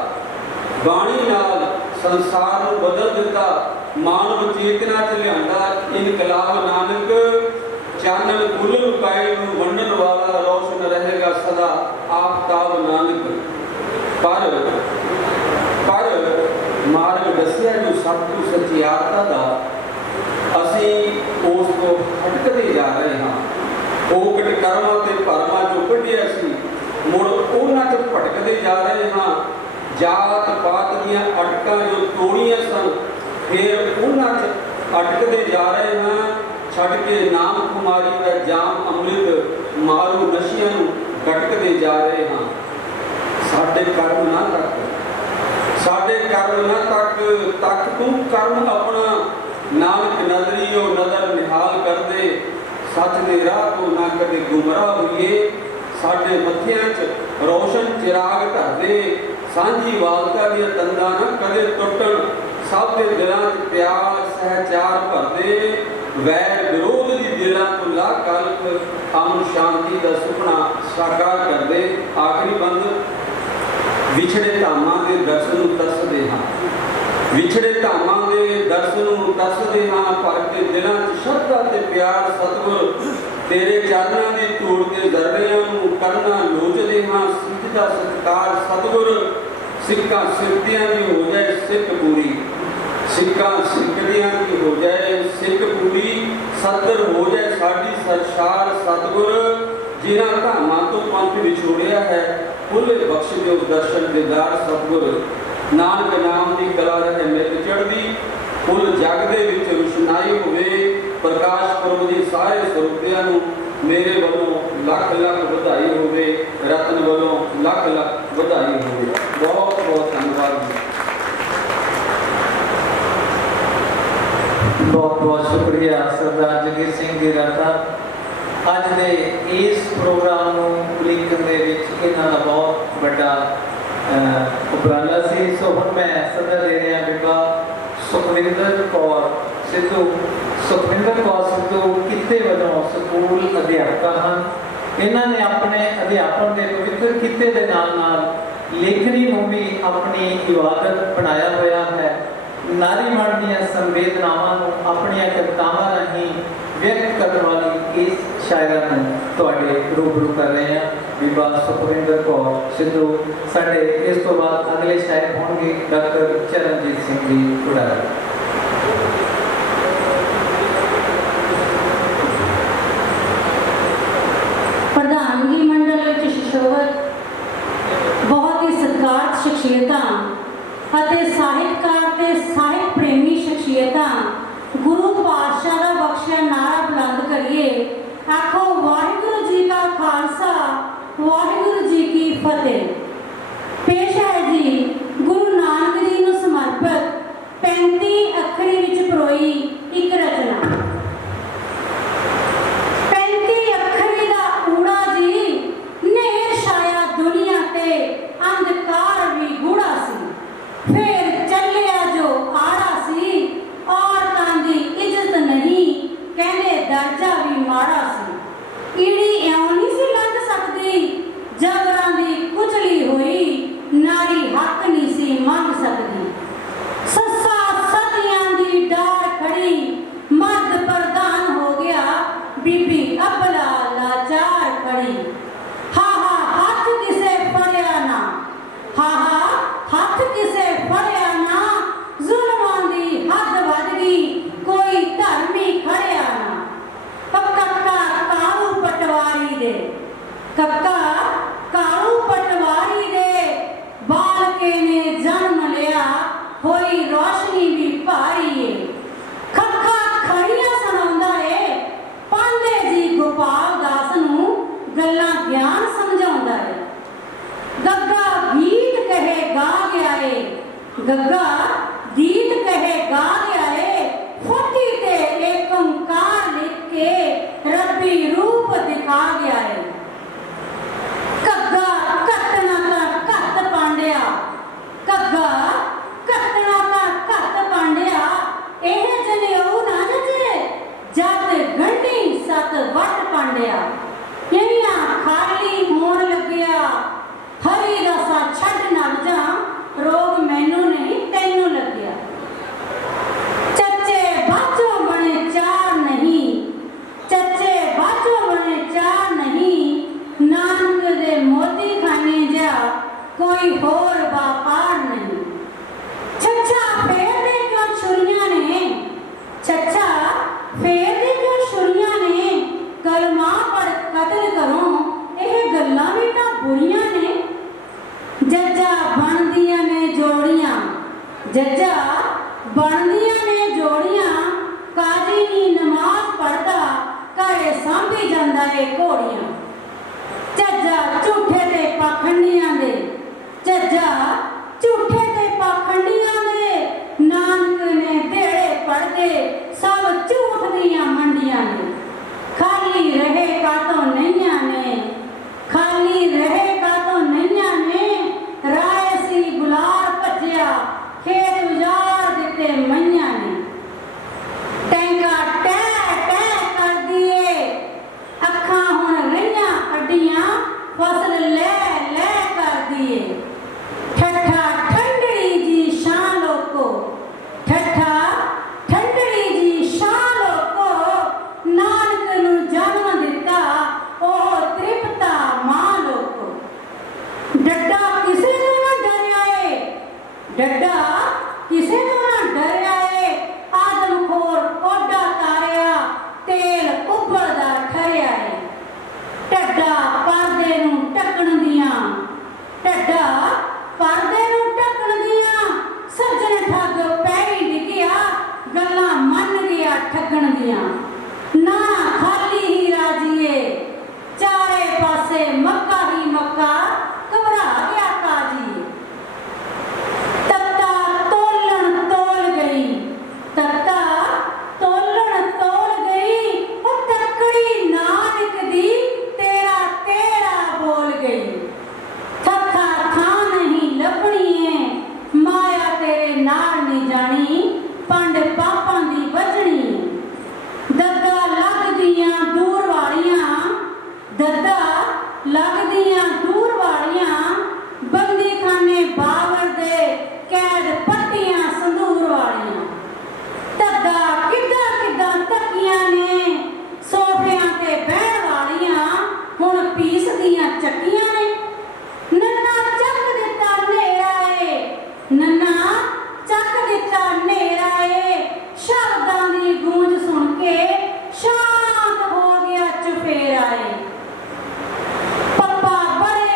ਬਾਣੀ ਨਾਲ ਸੰਸਾਰ ਨੂੰ ਬਦਲ ਦਿੱਤਾ ਮਾਨਵ ਚੇਤਨਾ ਚ ਲਿਆਂਦਾ ਇਨਕਲਾਬ ਨਾਨਕ ਚਾਨਣ ਕੁੱਲ ਲੁਕਾਏ ਨੂੰ ਵੰਡਣ ਵਾਲਾ ਰੋਸ਼ਨ ਰਹੇਗਾ ਸਦਾ ਆਫਤਾਬ ਨਾਨਕ ਪਰ ਮਾਰਗ ਦੱਸਿਆ ਜੋ ਸਤਿਗੁਰ ਸੱਚਿਆਰਤਾ ਦਾ ਅਸੀਂ ਉਸ ਤੋਂ ਹਟਕਦੇ ਜਾ ਰਹੇ ਹਾਂ ਔਕੜ ਕਰਮਾਂ ਤੇ ਭਰਮਾਂ ਚੋਂ ਕੱਢਿਆ ਸੀ ਮੁੜ ਉਹਨਾਂ ਚ ਭਟਕਦੇ ਜਾ ਰਹੇ ਹਾਂ ਜਾਤ ਪਾਤ ਦੀਆਂ ਅਟਕਾਂ ਜੋ ਤੋੜੀਆਂ ਸਨ ਫਿਰ ਉਹਨਾਂ ਚ ਅਟਕਦੇ ਜਾ ਰਹੇ ਹਾਂ ਛੱਡ ਕੇ ਨਾਮ ਕੁਮਾਰੀ ਦਾ ਜਾਮ ਅੰਮ੍ਰਿਤ ਮਾਰੂ ਨਸ਼ਿਆਂ ਨੂੰ ਗਟਕਦੇ ਜਾ ਰਹੇ ਹਾਂ ਸਾਡੇ ਕਰਮ ਨਾ ਤੱਕ ਤੂੰ ਕਰਮ ਆਪਣਾ ਨਾਨਕ ਨਜ਼ਰੀਓ ਨਜ਼ਰ ਨਿਹਾਲ ਕਰਦੇ ਸੱਚ ਦੇ ਰਾਹ ਤੋਂ ਨਾ ਕਦੇ ਗੁੰਮਰਾਹ ਹੋਈਏ ਸਾਡੇ ਮੱਥਿਆਂ 'ਚ ਰੋਸ਼ਨ ਚਿਰਾਗ ਧਰਦੇ ਸਾਂਝੀ ਵਾਲਤਾ ਦੀਆਂ ਤੰਦਾਂ ਨਾ ਕਦੇ ਟੁੱਟਣ ਸਭ ਦੇ ਦਿਲਾਂ 'ਚ ਪਿਆਰ ਸਹਿਚਾਰ ਭਰਦੇ ਵੈਰ ਵਿਰੋਧ ਦੀ ਦਿਲਾਂ ਤੋਂ ਲਾ ਕਲਪ ਅਮਨ ਸ਼ਾਂਤੀ ਦਾ ਸੁਪਨਾ ਸਾਕਾਰ ਕਰਦੇ ਆਖਰੀ ਬੰਦ ਵਿਛੜੇ ਧਾਮਾਂ ਦੇ ਦਰਸ਼ਨ ਨੂੰ ਤਰਸਦੇ ਹਾਂ ਵਿਛੜੇ ਧਾਮਾਂ ਦੇ ਦਰਸ਼ਨ ਨੂੰ ਤਰਸਦੇ ਹਾਂ ਭਰ ਕੇ ਦਿਲਾਂ 'ਚ ਸ਼ਰਧਾ ਤੇ ਪਿਆਰ ਸਤਿਗੁਰ ਤੇਰੇ ਚਰਨਾਂ ਦੀ ਧੂੜ ਦੇ ਦਰੜਿਆਂ ਨੂੰ ਕਰਨਾ ਲੋਚਦੇ ਹਾਂ ਸਿੱਧਾ ਸਤਿਕਾਰ ਸਤਿਗੁਰ ਸਿੱਕਾਂ ਸਿੱਧਿਆਂ ਦੀ ਹੋ ਜਾਏ ਸਿੱਖ ਪੂਰੀ ਸਿੱਕਾਂ ਸਿੱਖਦਿਆਂ ਦੀ ਹੋ ਜਾਏ ਸਿੱਖ ਪੂਰੀ ਸਤਿਗੁਰ ਹੋ ਜਾਏ ਸਾਡੀ ਸਰਸ਼ਾਰ ਸਤਿਗੁਰ ਜਿਨ੍ਹਾਂ ਧਾਮਾਂ ਤੋਂ ਪੰਥ ਵਿਛੋੜਿਆ ਹੈ ਖੁੱਲੇ ਬਖਸ਼ ਦਿਓ ਦਰਸ਼ਨ ਦੇਦਾਰ ਸਤਿਗੁਰ ਨਾਨਕ ਨਾਮ ਦੀ ਕਲਾ ਰਹੇ ਮਿੱਤ ਚੜ੍ਹਦੀ ਕੁੱਲ ਜਗ ਦੇ ਵਿੱਚ ਰੁਸ਼ਨਾਈ ਹੋਵੇ ਪ੍ਰਕਾਸ਼ ਪੁਰਬ ਦੀ ਸਾਰੇ ਸਰੋਤਿਆਂ ਨੂੰ ਮੇਰੇ ਵੱਲੋਂ ਲੱਖ ਲੱਖ ਵਧਾਈ ਹੋਵੇ ਰਤਨ ਵੱਲੋਂ ਲੱਖ ਲੱਖ ਵਧਾਈ ਹੋਵੇ ਬਹੁਤ ਬਹੁਤ ਧੰਨਵਾਦ ਬਹੁਤ ਬਹੁਤ ਸ਼ੁਕਰੀਆ ਸਰਦਾਰ ਜਗੀਰ ਸਿੰਘ ਜੀ ਰਾਤਾ ਅੱਜ ਦੇ ਇਸ ਪ੍ਰੋਗਰਾਮ ਨੂੰ ਉਲੀਕਣ ਦੇ ਵਿੱਚ ਇਹਨਾਂ ਦਾ ਬਹੁਤ ਵੱਡਾ ਉਪਰਾਲਾ ਸੀ ਸੋ ਹੁਣ ਮੈਂ ਸਦਾ ਦੇ ਰਿਹਾ ਬੀਬਾ ਸੁਖਵਿੰਦਰ ਕੌਰ ਸਿੱਧੂ ਕਿੱਤੇ ਵੱਲੋਂ ਸਕੂਲ ਅਧਿਆਪਕਾ ਹਨ ਇਹਨਾਂ ਨੇ ਆਪਣੇ ਅਧਿਆਪਨ ਦੇ ਪਵਿੱਤਰ ਕਿੱਤੇ ਦੇ ਨਾਲ ਨਾਲ ਲੇਖਣੀ ਨੂੰ ਵੀ ਆਪਣੀ ਇਬਾਦਤ ਬਣਾਇਆ ਹੋਇਆ ਹੈ ਨਾਰੀ ਮਨ ਦੀਆਂ ਸੰਵੇਦਨਾਵਾਂ ਨੂੰ ਆਪਣੀਆਂ ਕਵਿਤਾਵਾਂ ਰਾਹੀਂ ਵਿਅਕਤ ਕਰਨ ਵਾਲੀ ਇਸ ਸ਼ਾਇਰਾਂ ਨੂੰ ਤੁਹਾਡੇ ਰੂਬਰੂ ਕਰ ਰਹੇ ਹਾਂ ਬੀਬਾ ਸੁਖਵਿੰਦਰ ਕੌਰ ਸਿੱਧੂ ਸਾਡੇ ਇਸ ਤੋਂ ਬਾਅਦ ਅਗਲੇ ਸ਼ਾਇਰ ਹੋਣਗੇ ਡਾਕਟਰ ਚਰਨਜੀਤ ਸਿੰਘ ਜੀ ਉਡਾਰਾ ਪ੍ਰਧਾਨਗੀ ਮੰਡਲ ਵਿੱਚ ਸ਼ਿਸ਼ੋਵਤ ਬਹੁਤ ਹੀ ਸਤਿਕਾਰਤ ਸ਼ਖਸੀਅਤਾਂ ਅਤੇ ਸਾਹਿਤਕਾਰ ਤੇ ਸਾਹਿਤ ਪ੍ਰੇਮੀ ਸ਼ਖਸੀਅਤਾਂ ਗੁਰੂ ਪਾਤਸ਼ਾਹ ਦਾ ਬਖਸ਼ਿਆ ਨਾਰਾ ਬੁਲੰਦ ਕਰੀਏ ਆਖੋ ਵਾਹਿਗੁਰੂ ਜੀ ਕਾ ਖਾਲਸਾ ਵਾਹਿਗੁਰੂ ਜੀ ਕੀ ਫਤਿਹ ਪੇਸ਼ ਹੈ ਜੀ ਗੁਰੂ ਨਾਨਕ ਜੀ ਨੂੰ ਸਮਰਪਿਤ 35 ਅੱਖਰੀ ਵਿੱਚ ਪਰੋਈ ਇੱਕ ਰਚਨਾ 35 ਅੱਖਰੀ ਦਾ ਊੜਾ ਜੀ ਨੇਰ ਛਾਇਆ ਦੁਨੀਆ ਤੇ ਅੰਧਕਾਰ ਵੀ ਗੂੜਾ ਸੀ ਫੇਰ ਚੱਲਿਆ ਜੋ ਆੜਾ ਸੀ ਔਰਤਾਂ ਦੀ ਇੱਜ਼ਤ ਨਹੀਂ ਕਹਿੰਦੇ ਦਰਜਾ ਵੀ ਮਾੜਾ ਸੀ ਈੜੀ ਇਉਂ ਨਹੀਂ ਸੀ ਲੰਘ ਸਕਦੀ ਜਬਰਾਂ ਦੀ ਕੁਚਲੀ ਹੋਈ ਨਾਰੀ ਹੱਕ ਨਹੀਂ ਸੀ ਮੰਗ ਸਕਦੀ ਸੱਸਾ ਸਤੀਆਂ ਦੀ ਡਾਰ ਖੜੀ ਮਰਦ ਪ੍ਰਧਾਨ ਹੋ ਗਿਆ ਬੀਬੀ ਅਬਲਾ ਲਾਚਾਰ ਖੜੀ ਹੱਥ ਕਿਸੇ ਫੜਿਆ ਨਾ ਹੱਥ ਕਿਸੇ ਫੜਿਆ ਨਾ ਜ਼ੁਲਮਾਂ ਦੀ ਹੱਦ ਵੱਧ ਗਈ ਕੋਈ ਧਰਮੀ ਖੜਿਆ ਨਾ ਕੱਕਾ ਕਾਲੂ ਪਟਵਾਰੀ ਦੇ ਕੱਕਾ ਕਾਲੂ ਪਟਵਾਰੀ ਦੇ ਬਾਲਕੇ ਨੇ ਜਨਮ ਗੱਗਾ ਗੀਤ ਕਹੇ ਗਾ ਗਿਆ ਏ ਫੋਟੀ ਤੇ ਏਕ ਓੰਕਾਰ ਲਿਖ ਕੇ ਰੱਬੀ ਰੂਪ ਦਿਖਾ ਗਿਆ ਏ। ਘੱਗਾ ਘੱਟਣਾ ਤਾਂ ਘੱਟ ਪਾਂਡਿਆ, ਘੱਗਾ ਘੱਟਣਾ ਤਾਂ ਘੱਟ ਪਾਂਡਿਆ, ਇਹ ਜਨੇਊ ਨਾ ਨਜੇ ਜਦ ਗੰਢੀ ਸਤ ਵੱਟ ਪਾਂਡਿਆ। ਇੰਨਾ ਖਾਲੀ ਹੋਣ ਲੱਗਿਆ ਹਰੀ ਰਸਾ ਛੱਡ ਨਾ ਜਾ, ਰੋਗ ਮੈਨੂੰ ਨਹੀਂ ਤੈਨੂੰ ਲੱਗਿਆ। ਚੱਚੇ ਬਾਝੋਂ ਬਣੇ ਚਾਰ ਨਹੀਂ, ਚੱਚੇ ਬਾਝੋਂ ਬਣੇ ਚਾਰ ਨਹੀਂ, ਨਾਨਕ ਦੇ ਮੋਤੀ ਖਾਨੇ ਜਾ ਕੋਈ ਹੋਰ ਵਪਾਰ ਨਹੀਂ। ਛੱਛਾ ਫੇਰਦੇ ਕਿਉਂ ਛੁਰੀਆਂ ਨੇ, ਛੱਛਾ ਫੇਰਦੇ ਕਿਉਂ ਛੁਰੀਆਂ ਨੇ, ਕਲਮਾ ਪੜ ਕਤਲ ਕਰੋ, ਇਹ ਗੱਲਾਂ ਵੀ ਤਾਂ ਬੁਰੀਆਂ ਨੇ। ਜੱਜਾ ਬਣਦੀਆਂ ਨੇ ਜੋੜੀਆਂ, ਜੱਜਾ ਬਣਦੀਆਂ ਨੇ ਜੋੜੀਆਂ, ਕਾਜੀ ਨੀ ਨਮਾਜ਼ ਪੜਦਾ ਘਰੇ ਸਾਂਭੀ ਜਾਂਦਾ ਏ ਘੋੜੀਆਂ। ਜੱਜਾ ਝੂਠੇ ਤੇ ਪਾਖੰਡੀਆਂ ਦੇ, ਜੱਜਾ ਝੂਠੇ ਤੇ ਪਾਖੰਡੀਆਂ ਦੇ, ਨਾਨਕ ਨੇ ਦੇੜੇ ਪੜਦੇ ਸਭ ਝੂਠ ਦੀਆਂ ਮੰਡੀਆਂ ਨੇ। ਖਾਲੀ ਰਹੇ ਕਾਤੋਂ ਨਈਆਂ ਨੇ, ਖਾਲੀ ਰਹੇ ਕਾਤੋਂ ਨਈਆਂ ਨੇ, ਰਾਏ ਸੀ ਗੁਲਾਰ ਭੱਜਿਆ ਖੇਤ ਉਜਾੜ ਦਿੱਤੇ ਮਈਆਂ ਨੇ। ਟੈਂਕਾ ਟੈ ਟੈ ਕਰਦੀ ਏ ਅੱਖਾਂ ਹੁਣ ਰਹੀਆਂ ਅੱਡੀਆਂ, ਫਸਲ ਲੈ ਲੈ ਕਰਦੀ ਏ। ਠੱਠਾ ਠੰਡੜੀ ਜੀ ਸ਼ਾਂ ਲੋਕੋ, ਠੱਠਾ ਠੰਡੜੀ ਜੀ ਸ਼ਾਂ ਲੋਕੋ, ਨਾਨਕ ਨੂੰ ਜਨਮ ਦਿੱਤਾ ਉਹ ਤ੍ਰਿਪਤਾ ਮਾਂ ਲੋਕੋ। ਡੱਡਾ ਕਿਸੇ ਨੂੰ ਨਾ ਡਰਿਆ ਏ, ਡੱਡਾ ਕਿਸੇ ਨੂੰ ਨਾ ਡਰਿਆ ਏ, ਆਦਮਖੋਰ ਕੋਡਾ ਤਾਰਿਆ ਤੇਲ ਉੱਬਲਦਾ ਠਰਿਆ ਏ। ਢੱਡਾ ਪਰਦੇ ਨੂੰ ਢੱਕਣ ਦੀਆਂ, ਢੱਡਾ ਪਰਦੇ ਨੂੰ ਢੱਕਣ ਦੀਆਂ, ਸੱਜਣ ਠੱਗ ਪੈਰੀ ਡਿੱਗਿਆ ਗੱਲਾਂ ਮੰਨ ਗਿਆ ਠੱਗਣ ਦੀਆਂ। ਨਾ ਖਾਲੀ ਹੀ ਰਾਜੀਏ ਚਾਰੇ ਪਾਸੇ ਮੱਕਾ ਹੀ ਮੱਕਾ, ਘਬਰਾ ਗਿਆ ਕਾਜੀ। ਤੱਤਾ ਤੋਲਣ ਤੋਲ ਗਈ, ਤੱਤਾ ਤੋਲਣ ਤੋਲ ਗਈ, ਉਹ ਤੱਕੜੀ ਨਾਨਕ ਦੀ ਤੇਰਾ ਤੇਰਾ ਬੋਲ ਗਈ। ਥੱਥਾ ਥਾਂ ਨਹੀਂ ਲੱਭਣੀ ਏ, ਮਾਇਆ ਤੇਰੇ ਨਾਲ ਨਹੀਂ ਜਾਣੀ, ਪੰਡ ਪਾਪਾਂ ਦੀ ਵਜਣੀ। ਦੱਦਾ ਲੱਗਦੀਆਂ ਦੂਰ ਵਾਲੀਆਂ, ਦੱਦਾ ਲੱਗਦੀਆਂ ਦੂਰ ਵਾਲੀਆਂ, ਬੰਦੀਖਾਨੇ ਬਾਬਰ ਦੇ ਕੈਦ ਪੱਟੀਆਂ ਸੰਦੂਰ ਵਾਲੀਆਂ। ਦੱਦਾ ਕਿੱਦਾਂ ਕਿੱਦਾਂ ਤੱਕੀਆਂ ਨੇ ਸੋਫਿਆਂ ਤੇ ਬਹਿਣ ਵਾਲੀਆਂ, ਹੁਣ ਪੀਸਦੀਆਂ ਚੱਕੀਆਂ ਨੇ। ਨੰਨਾ ਚੱਕ ਦਿੱਤਾ ਨੇਰਾ ਏ, ਨੰਨਾ ਚੱਕ ਦਿੱਤਾ ਨੇਰਾ ਏ, ਸ਼ਬਦਾਂ ਦੀ ਗੂੰਜ ਸੁਣ ਕੇ ਸ਼ਾਂਤ ਹੋ ਗਿਆ ਚੁਫੇਰਾ ਏ। ਪੱਪਾ ਬੜੇ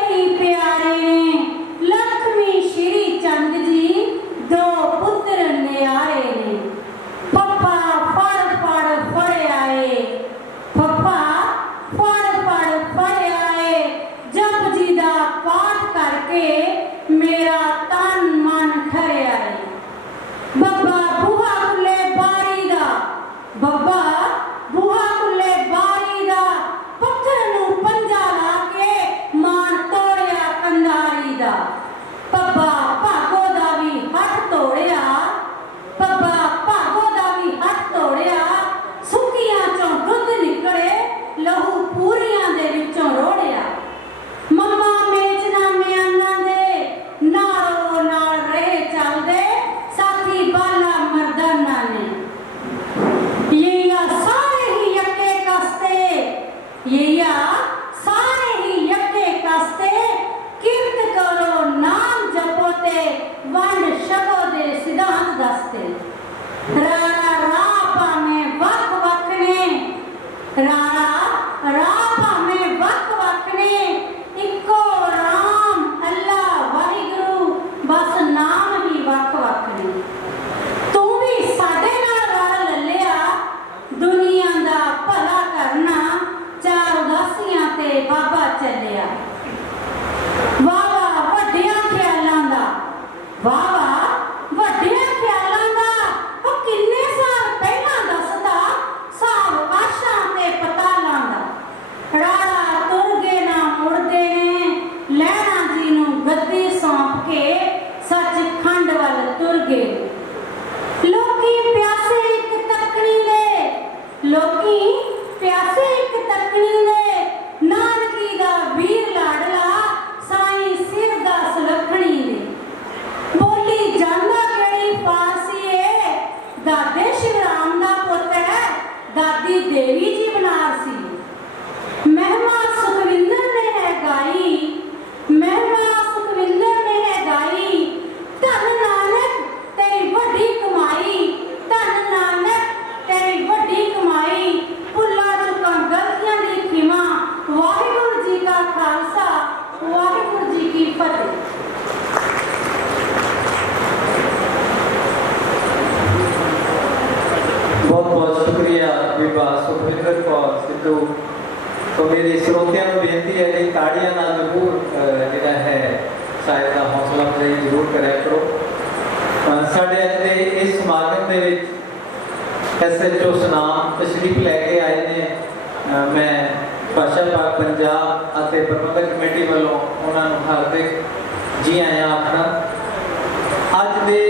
प्यासे एक तकनी दे नानकी दा वीर लाडला साई सिर दा सुलखणी दे बोली जांदा केड़ी फारसी है दादे श्री राम दा पुत्र है दादी देवी जी बनारसी महिमा सुखविंदर ने है गाई महिमा सुखविंदर ने है गाई धन नानक तेरी वड्डी कमाई धन नानक तेरी वड्डी कमाई भुला चुका गलतियां दी खिमा वाहिगुरू जी का खालसा वाहिगुरू जी की फतेह। बहुत बहुत शुक्रिया विभा सुखविंदर कौर सिद्धू। तो मेरे श्रोतियां को बेनती है कि ताड़ियां ना जरूर जिहड़ा है शायद का हौसला अफजाई जरूर कराया करो। साढ़े अज के इस समागम के SHO सुनाम तशरीफ लैके आए ने मैं भाषा पाक पंजाब और प्रबंधक कमेटी वालों उन्होंने हार्दिक जी आया आखना। अज के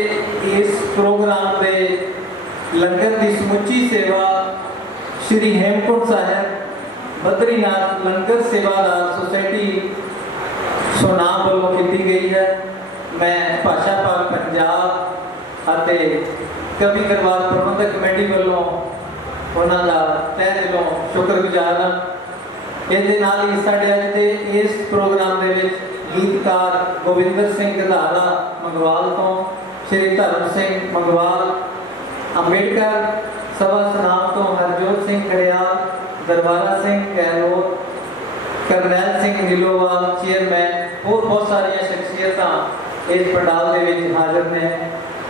इस प्रोग्राम के लंगर की समुची सेवा श्री हेमकुंट साहिब बद्रीनाथ लंगर सेवादार सोसाइटी सुनाम वालों की गई है। मैं भाषा पाक पंजाब और कवि दरबार प्रबंधक कमेटी वालों उन्होंने तह दिलों शुक्रगुजार हाँ। ये साढ़े अज के इस प्रोग्राम के गीतकार गोविंदर सिंह गधारा मंगवाल तो श्री धर्म सिंह मंगवाल अंबेडकर सभा सुनाम तो हरजोत सिंह खड़ियाल दरबारा सिंह गहलोत करनैल सिंह नीलोवाल चेयरमैन और बहुत सारिया शख्सियत इस पंडाल के हाजिर ने।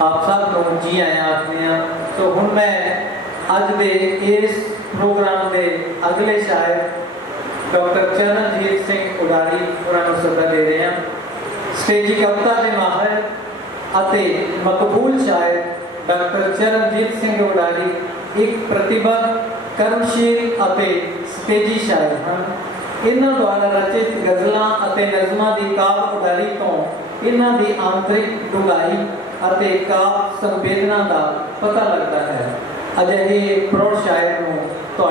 आप सब को जी आया आखने। तो हुण मैं अज के इस प्रोग्राम के अगले शायर डॉक्टर चरणजीत सिंह उडारी उन्होंने सदा दे रहे हैं। स्टेजी कविता के माहिर और मकबूल शायर डॉक्टर चरणजीत सिंह उडारी एक प्रतिबद्ध कर्मशील और स्टेजी शायर हैं। इन्हों द्वारा रचित गज़लों और नज़मों की काव्य उडारी तो इन्हों की आंतरिक डुंगाई और काव्य संवेदना का पता लगता है। अजिहे प्रौढ़ शायर को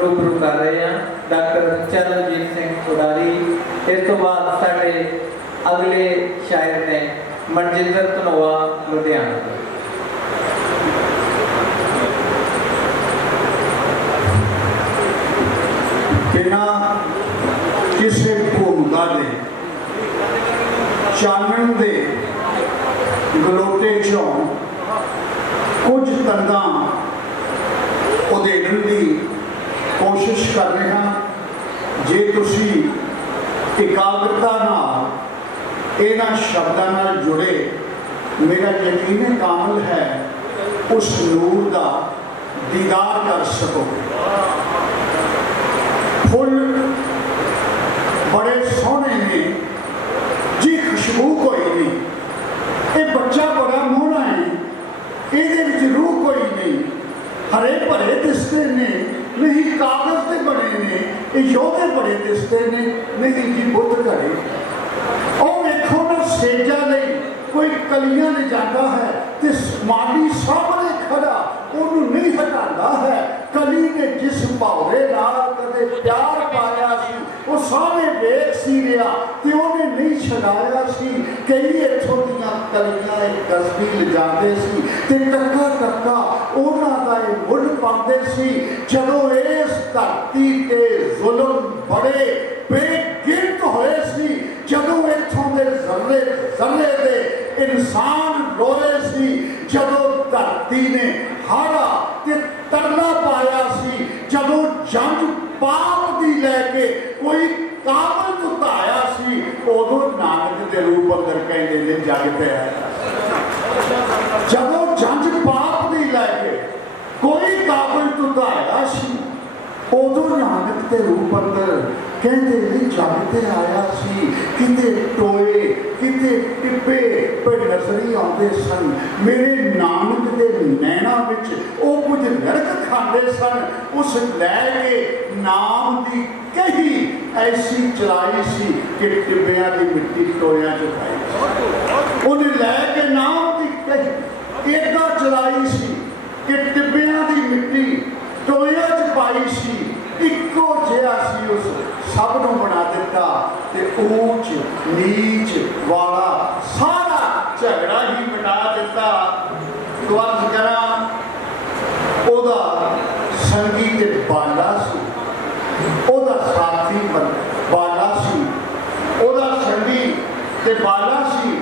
रूबरू कर रहे हैं डॉक्टर चरणजीत सिंह उडारी। इस तो बाद साढ़े अगले शायर ने मनजिंदर धनोआ लुधियाना। बिना किसी भूमिका के चानन दे गलोटे चों कुछ तंदा उधेड़न की कोशिश कर रहे हैं। जे तुसी एकाग्रता नाल इन्हां शब्दां नाल जुड़े मेरा यकीन कामल है उस नूर का दीदार कर सकोगे। फुल बड़े सोहने ने जी खुशबू कोई नहीं। ये बच्चा बड़ा मोहना है ये रूह कोई नहीं। हरे भरे दिसते ने नहीं कागज के बने ने ये योधे बड़े दिसते ने नहीं जी बुत घड़े। और देखो ना सेजा नहीं कोई कलियां ले जाता है तो माली सामने खड़ा उन्होंने नहीं हटाता है। कली ने जिस भावरे नाल कदे प्यार पाया सी वो सारे वेख सी रहा ते उन्हें नहीं छड़ाया सी। कई इत्थों दियां कलियां एक गजबी ले जाते सी ते टक्का टक्का उन्हां दा मुल पाते सी। जदों इस धरती ते जुल्म बड़े बेगिनत होए सी जदों इत्थों दे जर्रे जर्रे दे इंसान रोए सी जदों धरती ने हाड़ा ते तरला पाया सी जदों जंग पाप दी लैके कोई काबल चुकाया सी उदों नानक के रूप अंदर कहते ने जग पे आया। जदों जंग पाप दी लैके कोई काबल चुकाया सी उदों नानक के रूप अंदर कहते ने जग पे आया सी। किते टोए किते टिप्पे पे नजरी आते सन मेरे नानक के नैना विच वो कुछ नरक खाते सन। उस लैके नाम की कही ऐसी चलाई सी कि टिब्बियां की मिट्टी टोया च पाई। उन्हें लैके नाम की कही एदा चलाई सी कि टिब्बियां की मिट्टी टोया च पाई सी इक्को जिहा सी, उस सब नूं बना दिता ते ऊंच नीच वाला सारा झगड़ा ही मिटा दिता। गल करा ओदा संगी ते बाला सी, ओदा साथी बाला सी, ओदा संगी ते बाला सी,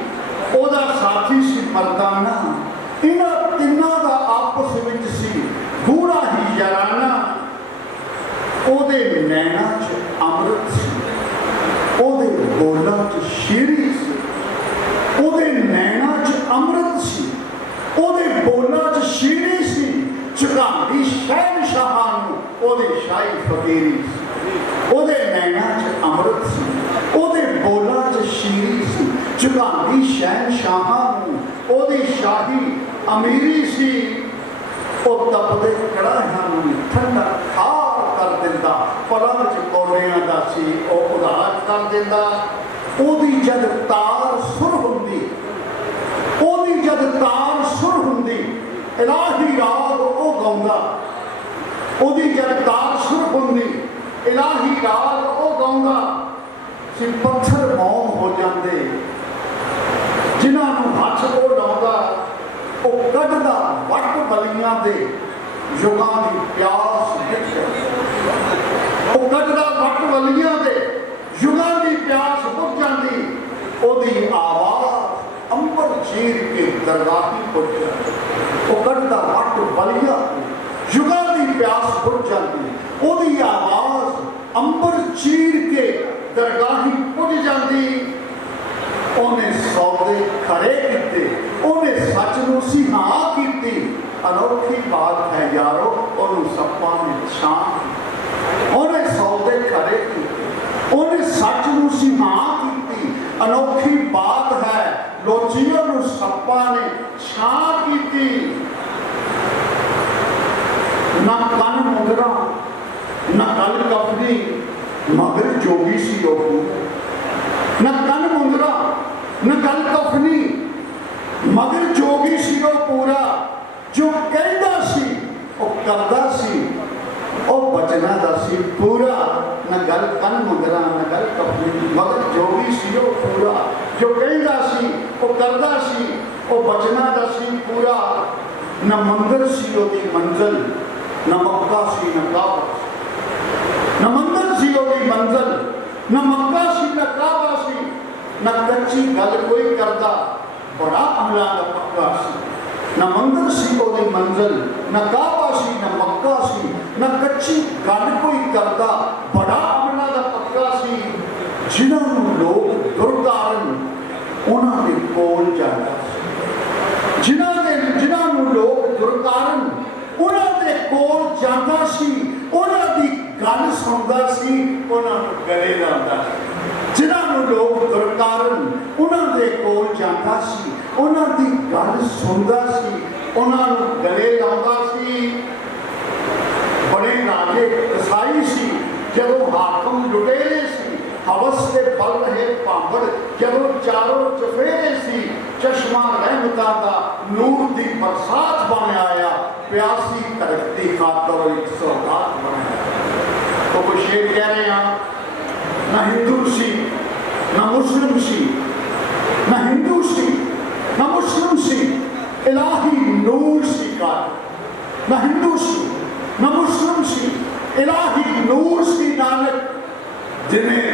ओदा साथी सी मर्दाना। इन्हां तिन्नां दा आपस विच सी गूढ़ा ही याराना। ओदे नैना च अमृत सी, ओदे बोलां च शीरी सी, ओदे नैना च अमृत सी, ओदे बोलां च शीरी सी। झुकांदी शहनशाहां नूं ओदे शाही फकीरी सी, ओदे नैना च अमृत सी, ओदे बोलां च शीरी सी। झुकांदी शहनशाहां नूं ओदी शाही अमीरी सी। ਉਹ ਤਪਦੇ ਕੜਾਹਿਆਂ ਨੂੰ ਠੰਡਾ ਖਾਰ ਕਰ ਦਿੰਦਾ, ਪਲਾਂ 'ਚ ਕੌਲਿਆਂ ਦਾ ਸੀ ਉਹ ਉਧਾਰ ਕਰ ਦਿੰਦਾ। ਉਹਦੀ ਜਦ ਤਾਰ ਸੁਰ ਹੁੰਦੀ, ਉਹਦੀ ਜਦ ਤਾਰ ਸੁਰ ਹੁੰਦੀ, ਇਲਾਹੀ ਰਾਗ ਉਹ ਗਾਉਂਦਾ। ਉਹਦੀ ਜਦ ਤਾਰ ਸੁਰ ਹੁੰਦੀ, ਇਲਾਹੀ ਰਾਗ ਉਹ ਗਾਉਂਦਾ ਸੀ। ਪੱਥਰ ਮੌਨ ਹੋ ਜਾਂਦੇ ਜਿਨ੍ਹਾਂ ਨੂੰ ਹੱਥ ਉਹ ਲਾਉਂਦਾ। ਉਹ ਕੱਢਦਾ ਵੱਟ ਬਲੀਆਂ ਦੇ ਯੁਗਾਂ ਦੀ ਪਿਆਸ ਵਿੱਚ, ਉਹ ਕੱਢਦਾ ਵੱਟ ਬਲੀਆਂ ਦੇ ਯੁਗਾਂ ਦੀ ਪਿਆਸ ਬੁੱਝ ਜਾਂਦੀ। ਉਹਦੀ ਆਵਾਜ਼ ਅੰਬਰ ਚੀਰ ਕੇ ਦਰਗਾਹੀ ਪੁੱਜ ਜਾਂਦੀ। ਉਹ ਕੱਢਦਾ ਵੱਟ ਬਲੀਆਂ ਯੁਗਾਂ ਦੀ ਪਿਆਸ ਬੁੱਝ ਜਾਂਦੀ। ਉਹਦੀ ਆਵਾਜ਼ ਅੰਬਰ ਚੀਰ ਕੇ ਦਰਗਾਹੀ ਪੁੱਜ ਜਾਂਦੀ। ਉਹਨੇ ਸੌਦੇ ਖੜੇ ਕੀਤੇ, ਉਹਨੇ ਸੱਚ ਨੂੰ ਸਿਹਾ ਕੀਤੀ। ਅਨੋਖੀ ਬਾਤ ਹੈ ਯਾਰੋ, ਉਹਨੂੰ ਸੱਪਾਂ ਨੇ ਛਾਂ। ਉਹਨੇ ਸੌਦੇ ਖੜੇ ਕੀਤੇ, ਉਹਨੇ ਸੱਚ ਨੂੰ ਸਿਹਾ ਕੀਤੀ। ਅਨੋਖੀ ਬਾਤ ਹੈ ਲੋਚੀਆਂ ਨੂੰ ਸੱਪਾਂ ਨੇ ਛਾਂ ਕੀਤੀ। ਨਾ ਕੰਨ ਮੁੰਦਰਾ ਨਾ ਗਲ ਕਫਨੀ, ਮਗਰ ਜੋਗੀ ਸੀ ਉਹ। ਨਾ ਕੰਨ ਮੁੰਦਰਾ ਨਾ ਗਲ ਕਫਨੀ, ਮਗਰ ਜੋਗੀ ਸੀ ਉਹ ਪੂਰਾ। ਜੋ ਕਹਿੰਦਾ ਸੀ ਉਹ ਕਰਦਾ ਸੀ, ਉਹ ਬਚਨਾ ਦਾ ਸੀ ਪੂਰਾ। ਨਾ ਗਲ ਕੰਨ ਮੁੰਦਰਾ ਨਾ ਗਲ ਕਫਨੀ, ਮਗਰ ਜੋਗੀ ਸੀ ਉਹ ਪੂਰਾ। ਜੋ ਕਹਿੰਦਾ ਸੀ ਉਹ ਕਰਦਾ ਸੀ, ਉਹ ਬਚਨਾ ਦਾ ਸੀ ਪੂਰਾ। ਨਾ ਮੰਦਰ ਸੀ ਉਹਦੀ ਮੰਜ਼ਿਲ, ਨਾ ਮੱਕਾ ਸੀ ਨਾ ਕਾਬਾ। ਨਾ ਮੰਦਰ ਸੀ ਉਹਦੀ ਮੰਜ਼ਿਲ, ਨਾ ਮੱਕਾ ਸੀ ਨਾ ਕਾਬਾ ਸੀ। ਨਾ ਕੱਚੀ ਗੱਲ ਕੋਈ ਕਰਦਾ, ਬੜਾ ਅਮਲਾ ਦਾ ਪੱਕਾ ਸੀ। ਨਾ ਮੰਦਰ ਸੀ ਉਹਦੀ ਮੰਜ਼ਿਲ, ਨਾ ਕਾਬਾ ਸੀ ਨਾ ਮੱਕਾ ਸੀ। ਨਾ ਕੱਚੀ ਗੱਲ ਕੋਈ ਕਰਦਾ, ਬੜਾ ਅਮਲਾ ਦਾ ਪੱਕਾ ਸੀ। ਜਿਨ੍ਹਾਂ ਨੂੰ ਲੋਕ ਦੁਰਦਾਰਨ ਉਹਨਾਂ ਦੇ ਕੋਲ ਜਾਂਦਾ ਸੀ। ਜਿਨ੍ਹਾਂ ਨੂੰ ਲੋਕ ਦੁਰਕਾਰਨ ਉਹਨਾਂ ਦੇ ਕੋਲ ਜਾਂਦਾ ਸੀ। ਉਹਨਾਂ ਦੀ ਗੱਲ ਸੁਣਦਾ ਸੀ, ਉਹਨਾਂ ਨੂੰ ਗਲੇ ਲਾਉਂਦਾ ਸੀ। ਜਿਨ੍ਹਾਂ ਨੂੰ ਲੋਕ ਦੁਰਕਾਰਨ ਉਹਨਾਂ ਦੇ ਕੋਲ ਜਾਂਦਾ ਸੀ, ਉਹਨਾਂ ਦੀ ਗੱਲ ਸੁਣਦਾ ਸੀ, ਉਹਨਾਂ ਨੂੰ ਗਲੇ ਲਾਉਂਦਾ ਸੀ। ਬੜੇ ਰਾਜੇ ਕਸਾਈ ਸੀ ਜਦੋਂ ਹਾਕਮ ਲੁਟੇਰੇ ਸੀ। ਹਵਸ ਦੇ ਬਲ ਰਹੇ ਭਾਂਬੜ ਜਦੋਂ ਚਾਰੋਂ ਚਫੇਰੇ ਸੀ। ਚਸ਼ਮਾ ਰਹਿਮਤਾਂ ਦਾ ਨੂਰ ਦੀ ਬਰਸਾਤ ਬਣ ਆਇਆ। ਪਿਆਸੀ ਧਰਤੀ ਖਾਤਰ ਇੱਕ ਸੌਗਾਤ ਬਣਾਇਆ। तो वो शेर कह रहे हैं ना हिंदू सी ना मुस्लिम सी, ना हिंदू सी ना मुस्लिम सी, इलाही नूर सी का। ना हिंदू सी ना मुस्लिम सी, इलाही नूर सी नानक। जिन्हें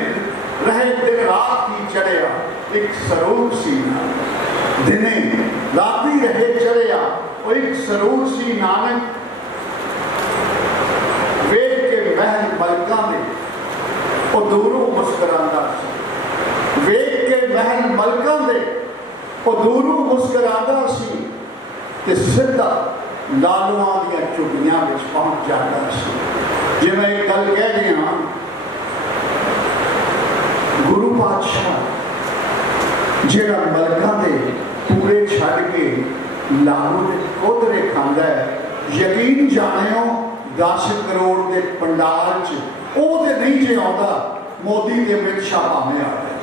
रहे दिन रात ही चढ़िया एक सरूर सी नानक। दिने राती रहे चढ़िया वो एक सरूर सी नानक। वेख के महल मलका में वो दूरों मुस्कुराता। वेख के महल मलका में वो दूरों मुस्कुराता सी ते सीधा लालुआं दियां चुगियां विच पहुंच जाता सी। जिवें एक गल कह गया, गुरु पातशाह जिहड़ा मलका दे पूरे छड़ के लाहौर दे कोदरे खांदा है, यकीन जाणिओ 10 करोड़ के पंडाल च वो तो नहीं जे आता, मोदी के अमित शाह भावें आ गए।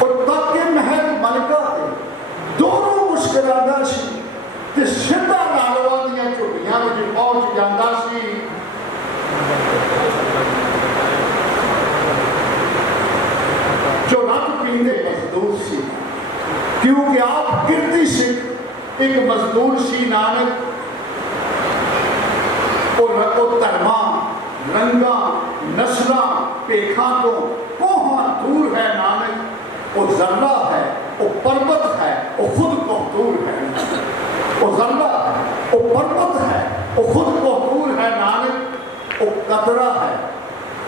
और तक के महल मलका दोनों मुस्कुराता सी ਤੇ ਸਿੱਧਾ ਲਾਲਵਾ ਦੀਆਂ ਝੁੱਗੀਆਂ ਵਿੱਚ ਪਹੁੰਚ ਜਾਂਦਾ ਸੀ। जो रंग पींदे मजदूर सी, क्योंकि आप कीर्ति सिख एक मजदूर सी नानक। और धर्मा रंगा नस्लों पेखा तो कोहा दूर है नानक। वो जर्रा है, वो पर्वत है, वो खुद को दूर है। वो जर्रा है, वो पर्वत है, वो खुद को दूर है नानक। वो कतरा है,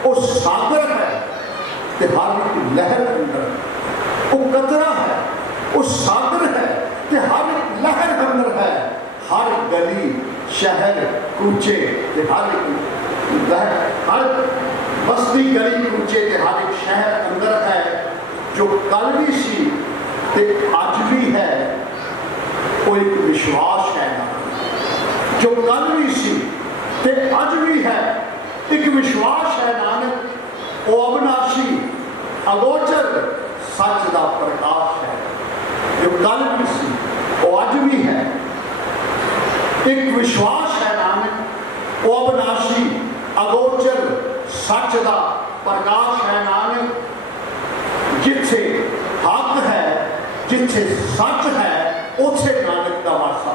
वो सागर है, हर एक लहर अंदर। वो कतरा है, वो सागर है, हर एक लहर अंदर है। हर गली शहर कूचे हर एक लहर, हर बस्ती गली कूचे हर एक शहर अंदर है। जो कल भी सी ते अज भी है, वो एक विश्वास है। जो कल भी सी ते अज भी है, एक विश्वास है नानक। वो अविनाशी अगोचर सच का प्रकाश है। जो कल भी सी वो अज भी है, एक विश्वास है नानक। वो अविनाशी अगोचर सच का प्रकाश है नानक। जिथे हक है, जिथे सच है, उथे नानक का वासा।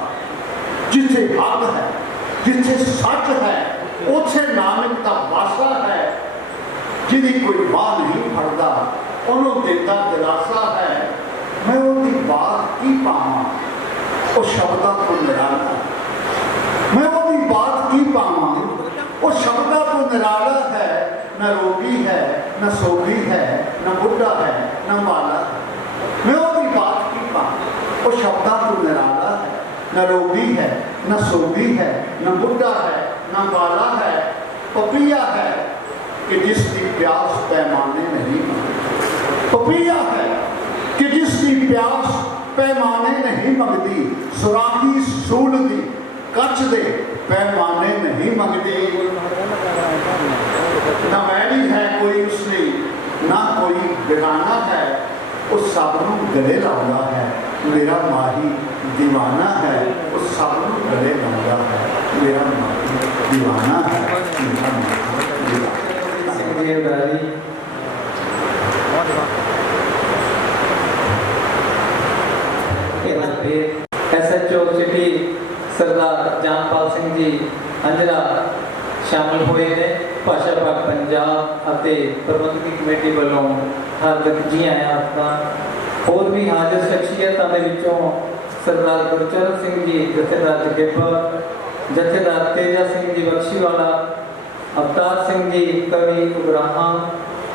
जिथे हक है, जिथे सच है, उथे नानक का वासा है। जिदी कोई बात नहीं फड़ता, उन्होंने देता दिलासा है। मैं उनकी बात की पावा, वो शब्दा तो निराला। मैं उनकी बात की पावा, वो शब्दा तो निराला है। न रोगी है, न सोगी है, न बुढ़ा है, न बाला है। मैं उनकी बात की पावा, वो शब्दा तो निराला है। न रोगी है, न सोगी है, न बुढ़ा है, न बाला है। पपिया है कि जिसकी प्यास पैमाने नहीं मंगती। पपिया है कि जिसकी प्यास पैमाने नहीं मंगती। सुराखी सूल दी कच दे पैमाने नहीं मंगती। न मैली है कोई उसने, ना कोई बेगाना है। उस सबनों गले लाता है, मेरा माही दीवाना है। उस सबनों गले लाता है, मेरा माही दीवाना है। मेरा माही दीवाना। SHO सिटी सरदार जामपाल सिंह जी अंजरा शामिल हुए ने। भाषा भाग पंजाब ਅਤੇ ਪ੍ਰਬੰਧਕੀ ਕਮੇਟੀ ਵੱਲੋਂ ਹਾਰਦਿਕ ਜੀ ਆਇਆਂ ਆਖਦਾ। ਹੋਰ ਵੀ ਹਾਜ਼ਰ ਸ਼ਖਸੀਅਤਾਂ ਦੇ ਵਿੱਚੋਂ ਸਰਦਾਰ ਗੁਰਚਰਨ ਸਿੰਘ ਜੀ ਜਥੇਦਾਰ ਜਗੇਪਾ, ਜਥੇਦਾਰ ਤੇਜਾ ਸਿੰਘ ਜੀ ਬਖਸ਼ੀਵਾਲਾ, अवतार सिंह जी कवि उगराहा,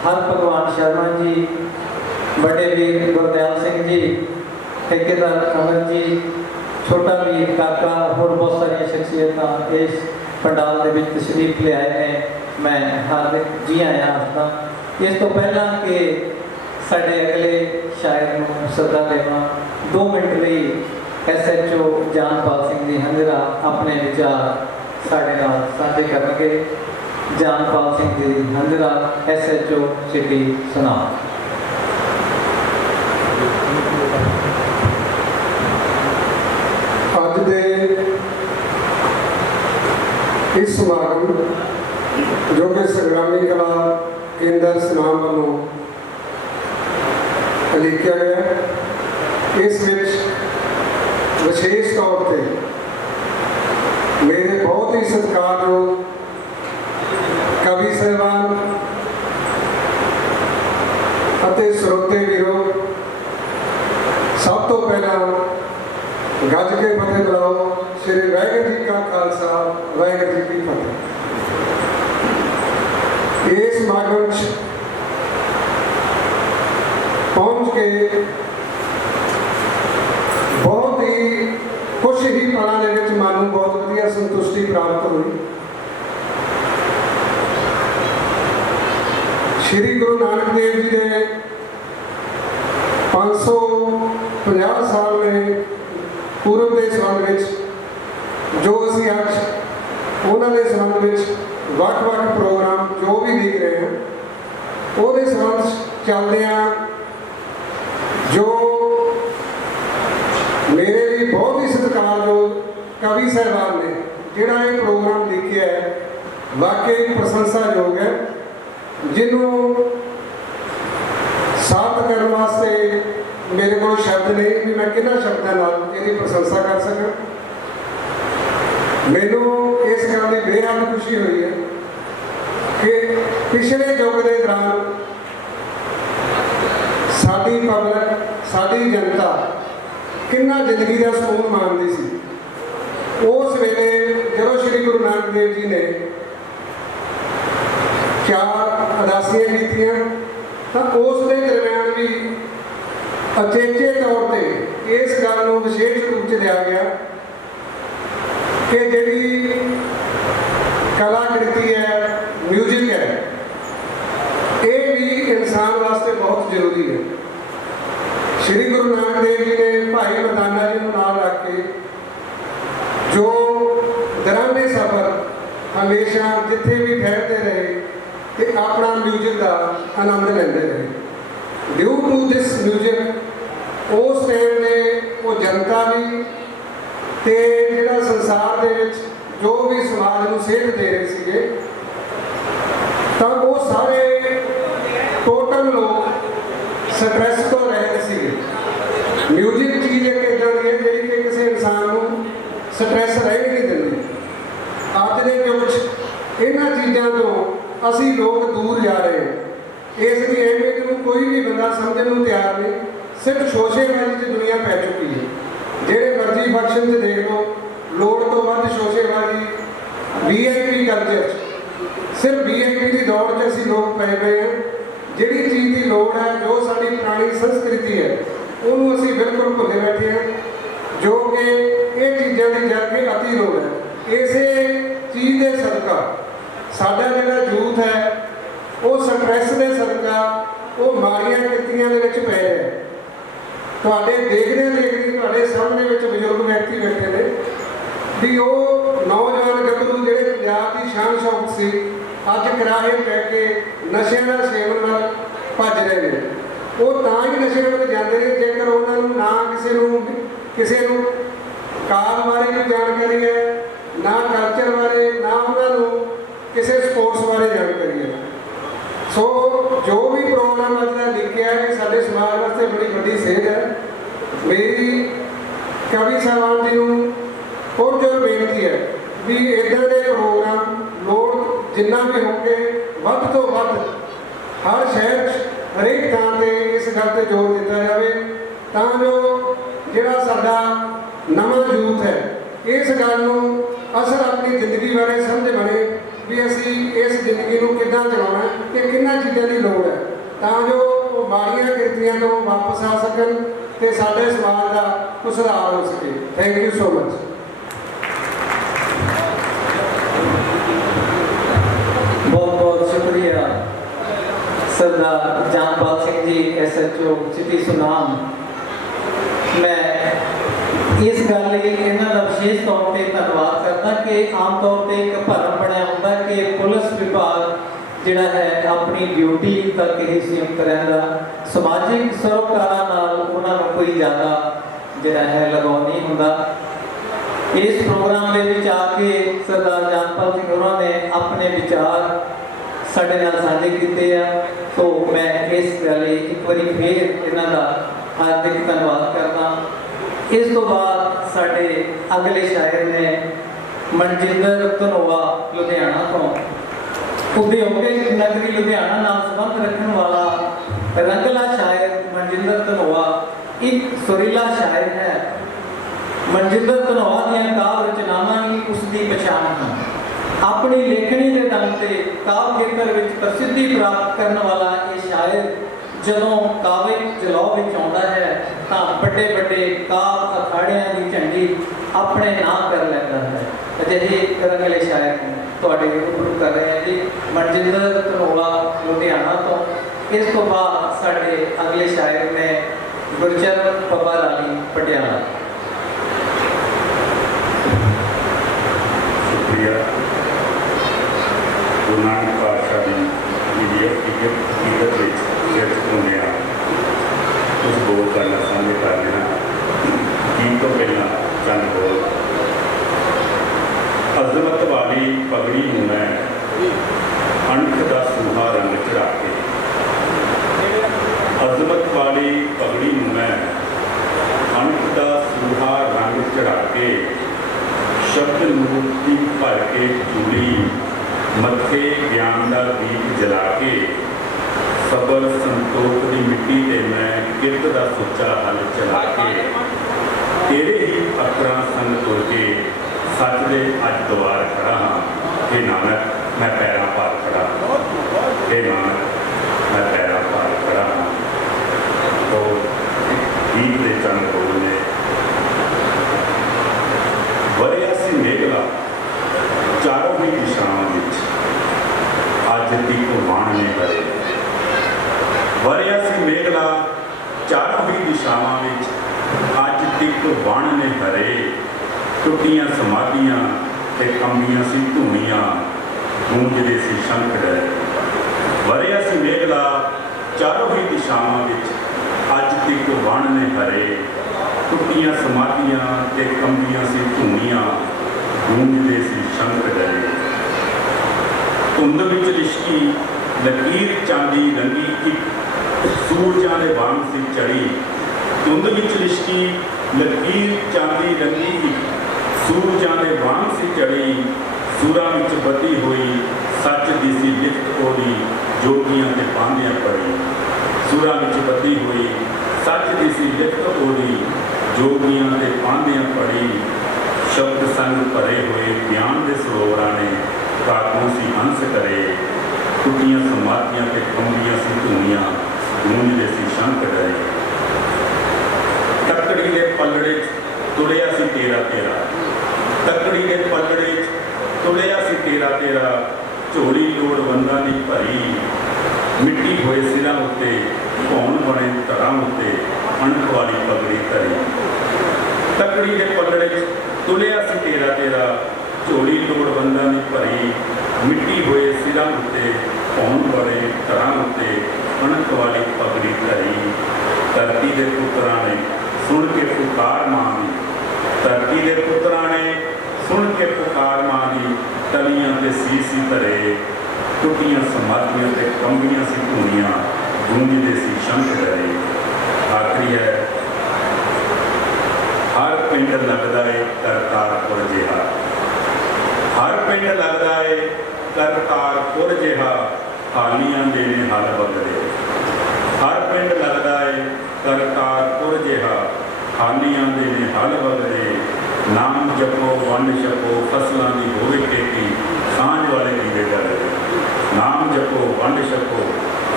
हर भगवान शर्मा जी, बड़े वीर गुरदयाल सिंह जी, ठेकेदार कमल जी, छोटा वीर काका, होर बहुत सारिया शख्सियत इस पंडाल के तशरीफ ले आए हैं। मैं हार्दिक जी आया आखदा। इस तो पहला कि साढ़े अगले शायर को सदा देवा, 2 मिनट लिए SHO जामपाल सिंह जी हंजरा अपने विचार साढ़े नाल साझे करनगे। जामपाल सिंह जी हंजरा SHO सिटी सुना। अज दे इस समागम जो कि संग्रामी कला केंद्र सुनाम वालों लिखा गया, इस विशेष तौर पर मेरे बहुत ही सत्कारयोग कवि साहबान ਅਤੇ ਸਰੋਤੇ ਵੀਰੋ, ਸਭ ਤੋਂ ਪਹਿਲਾਂ ਗੱਜ ਕੇ ਫਤਿਹ ਬੁਲਾਓ। ਸ੍ਰੀ ਵਾਹਿਗੁਰੂ ਜੀ ਕਾ ਖਾਲਸਾ, ਵਾਹਿਗੁਰੂ ਜੀ ਕੀ ਫਤਿਹ। ਇਸ ਸਮਾਗਮ 'ਚ ਪਹੁੰਚ ਕੇ ਬਹੁਤ ਹੀ ਖੁਸ਼ ਹੀ ਪਲਾਂ ਦੇ ਵਿੱਚ ਮਨ ਨੂੰ ਬਹੁਤ ਵਧੀਆ ਸੰਤੁਸ਼ਟੀ ਪ੍ਰਾਪਤ ਹੋਈ। श्री गुरु नानक देव जी ने 550 साल में पूर्व के संबंध में जो असी अज उन्होंने संबंध में वक्-वक् प्रोग्राम जो भी देख रहे हैं, वो संबंध चलते हैं जो मेरे लिए बहुत ही सत्कारयोग कवि साहबान ने जिहड़ा ये प्रोग्राम लिखिया है वाकई प्रशंसायोग है, जिन्हों साथ करने वास्ते मेरे को शब्द नहीं भी मैं किन्ना शब्दों नाल इसकी प्रशंसा कर सकां। मैनू इस गल की बेहद खुशी हुई है कि पिछले युग के दौरान साडी पब्लिक साडी जनता किन्ना जिंदगी का सुकून मानती सी। उस वेले जो श्री गुरु नानक देव जी ने 4 अदासियां कीतियां तो उस दे दरम्यान भी अचेचे तौर पर इस गल को विशेष रूप से लिया गया कि जिहड़ी कलाकृति है म्यूजिक है ये भी इंसान वास्ते बहुत जरूरी है। श्री गुरु नानक देव जी ने भाई मर्दाना जी को नाल रख के जो दराने सफर हमेशा जिथे भी ठहरते रहे कि अपना म्यूजिक का आनंद लेंदे रहे। ड्यू टू दिस म्यूजिक उस टाइम ने वो जनता भी ते जिहड़ा संसार दे विच जो भी समाज को सेध दे रहे सीगे तो वो सारे टोटल लोग स्ट्रैस तो रहते सी। म्यूजिक चीज़ एक इदां दी है जिहड़ी कि किसी इंसान को स्ट्रैस रह नहीं दिंदी। अज दे युग च इन्हां चीज़ों तो असी लोग दूर जा रहे हैं। इसकी अहमियत को कोई भी बंदा समझने को तैयार नहीं। सिर्फ शोशेबाजी की दुनिया पै चुकी है। जेड़े मर्जी फंक्शन से देख लो लोड़ तो वध शोशेबाजी VIP कल्चर सिर्फ VIP की दौड़ च असी लोग पै गए हैं। जिहड़ी चीज़ की लोड़ है जो साडी पुरानी संस्कृति है उन्होंने असी बिल्कुल भुले बैठे हैं जो कि ये चीज़ों की जाके अति लोड़ है। इसे चीज़ के सदका साडा जिहड़ा यूथ है वो स्ट्रैस के सदका वो माड़ियां कितियां दे विच पै रहा है। तुहाडे देखदे देखदे तुहाडे सामने विच बजुर्ग व्यक्ति बैठे ने भी वो नौजवान गभरू जिहड़े पंजाब की शान शौक सी अज किराए पै के नशिਆਂ ਦਾ सेवन नाल भज रहे हैं। वो तां ही नशे में जाते हैं जेकर उन्होंने ना किसी काल बारे कोई जानकारी है ना कल्चर बारे ना उन्होंने किसी स्पोर्ट्स बारे जानकारी है। सो जो भी प्रोग्राम अज का लिखा है साडे समाज वास्ते बड़ी बड़ी सेध है। मेरी कवि साहबान जी को और जो बेनती है भी इदां दे प्रोग्राम लोड़ जिन्ना भी होंगे वध तो वध हर शहर हरेक थां ते इस गल ते जोर दिता जाए तां जो जिहड़ा साडा नवां यूथ है इस गल नूं असर अपनी जिंदगी बारे समझ बने भी असी इस जिंदगी नूं किद्दां चलाउणा कि किन्ना चीज़ां की लोड़ है तां जो वो माड़ियां किरतियां तो वापस आ सकन ते साडे समाज का कुछ सुधार हो सके। Thank you so much. बहुत बहुत शुक्रिया सरदार जामपाल सिंह जी SHO सिटी सुनाम। मैं इस गल लई इन्हां दा विशेष तौर पर धन्नवाद करदा कि आम तौर पर एक भरम बनया हुंदा कि पुलिस विभाग जिहड़ा है अपनी ड्यूटी तक ही सीमित रहिंदा, समाजिक सरोकारां नाल उन्हां नूं कोई ज़्यादा जिहड़ा है लगाव नहीं हुंदा। इस प्रोग्राम के विच आके सरदार जामपाल सिंह होरां ने अपने विचार साडे नाल साझे कीते आ। तो मैं इस गल एक बारी फिर इन्हां दा हार्दिक धन्नवाद करदा। इस तो बाद साडे अगले शायर ने मनजिंदर धनोआ लुधियाना तो उद्योगिक नगरी लुधियाना नाल संबंध रखने वाला रंगला शायर मनजिंदर धनोआ एक सुरीला शायर है। मनजिंदर धनोआ दीआं काव्य रचनावां ही उसकी पछाण है। अपनी लेखनी के दम से काव्य खेतर में प्रसिद्धि प्राप्त करने वाला ये शायर जदों काव्य जलौह में आउंदा है तो बड़े बड़े काव्य अखाड़ियां की झंडी अपने नाम कर लेता है। अजिहे रंगले शायर तुहाडे रूबरू कर रहे हैं जी मनजिंदर धनोआ लुधियाना तो। इस तो बाद साडे अगले शायर ने गुरचरण पब्बालाली पटियाला। शुक्रिया। गुरु नानक पातशाह की हकीकत होंगे कुछ बोल करना सामने कर लेना। गीत तो पहला चंद अजमत वाली पगड़ी हूँ मैं अणख का सूहा रंग चढ़ा के। अजमत वाली पगड़ी हूँ मैं अणख का सूहा रंग चढ़ा के। शब्द मूर्ति भर के चूड़ी मत्थे ज्ञान का दीप जला के। सबर संतोख की मिट्टी ते मैं किरत का सुच्चा हल चला के। तेरे ही अखरां संग तुर के सच दे अज द्वार खड़ा हाँ। हे नानक मैं पैरां पार खड़ा, हे नानक मैं पैरां पार खड़ा हाँ। तो गीत दे चंद बोल ने वरिया सी मेघला चारों ही दिशावां विच अज तक वाण ने भरे। वरिया सी मेघला चारों ही दिशावां विच अज तक वाण ने भरे। टुटियां समाधियां ते कंबियां सी धूनियां गूंजदे सी शंख डरे। वरिया सी मेघला चारों ही दिशावां विच अज तक वाण ने भरे। टुटियां समाधियां ते कंबियां सी धूनियां गूंजदे सी शंख डरे। धुंद विच लिशकी लकीर चांदी रंगी एक सूरजां दे वांग सी चढ़ी। धुंद विच लिशकी लकीर चांदी रंगी एक सूरजां दे वांग सी चढ़ी। सूरां विच बधी होई सच दी सी लिखत ओदी जोगियां ते पांदियां पड़ी। सूरां विच बधी होई सच दी सी लिखत ओदी जोगियां ते पांदियां पड़ी। शब्द संग भरे हुए ज्ञान दे सरोवरां ने काकों सी हंस करे। टुटियां समाधियां ते कंबियां सी धूनियां गूंजदे सी शंख डरे। तकड़ी दे पलड़े तुलिया सी तेरा तेरा। तकड़ी दे पलड़े तुलिया सी तेरा तेरा। झोली लोड़वंदां दी भरी मिट्टी होए सिरां उत्ते भौण बने धरां उत्ते अणख वाली पगड़ी धरी। तकड़ी दे पलड़े तुलिया सी तेरा तेरा। झोली लोड़वंदां दी भरी मिट्टी होए सिरां उत्ते भौण बने धरां उत्ते अणख वाली पगड़ी धरी। धरती दे पुत्रां ने सुन के पुकार मां दी। धरती दे पुत्रां ने सुन के पुकार मां दी तलियां ते सीसी धरे। टुटियां समाधियां ते कंबियां सी धूनियां गूंजदे सी शंख डरे। आखरी है हर पिंड लगदा है करतारपुर जिहा। हर पिंड लगदा है करतारपुर जिहा। हालियां दे ने हल बदले। हर पिंड लगदा है करतारपुर जिहा। हालियां दे ने हल बदले। नाम जपो वंड छपो फसलों की होवे खेती सांझ वाले दीवे जलदे। नाम जपो वंड छपो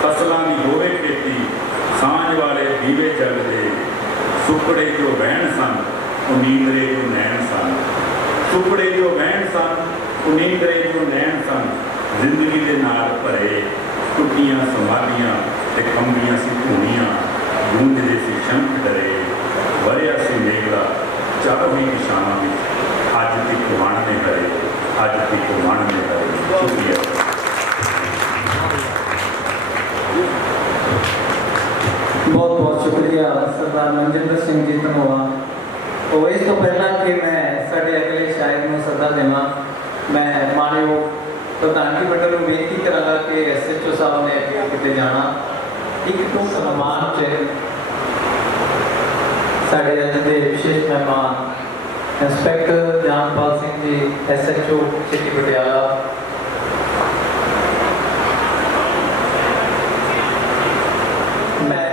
फसलों की होवे खेती सांझ वाले दीवे जलदे। सुपड़े जो वहन सन उनींदरे जो नैन सन। सुपड़े जो वहन सन उनींदरे जो नैन सन। जिंदगी दे नाल भरे टुटियां समाधियां ते कंबियां सी धूनियां गूंजदे सी शंख डरे। वरिया सी मेघला चारों ही दिशावां विच अज तक वाण ने भरे। अज तक वाण ने भरे। शुक्रिया। बहुत बहुत शुक्रिया सरदार मनजिंदर सिंह जी धनोआ। और इस तो पहला कि मैं साडे अगले शायर को सदा देवां, मैं मानयोग प्रधानगी मंडल को बेनती करांगा कि SHO साहब ने अगे किते जाना। एक तो सम्मान च साडे अज दे विशेष मेहमान inspector जानपाल Singh ji SHO city Patiala. मैं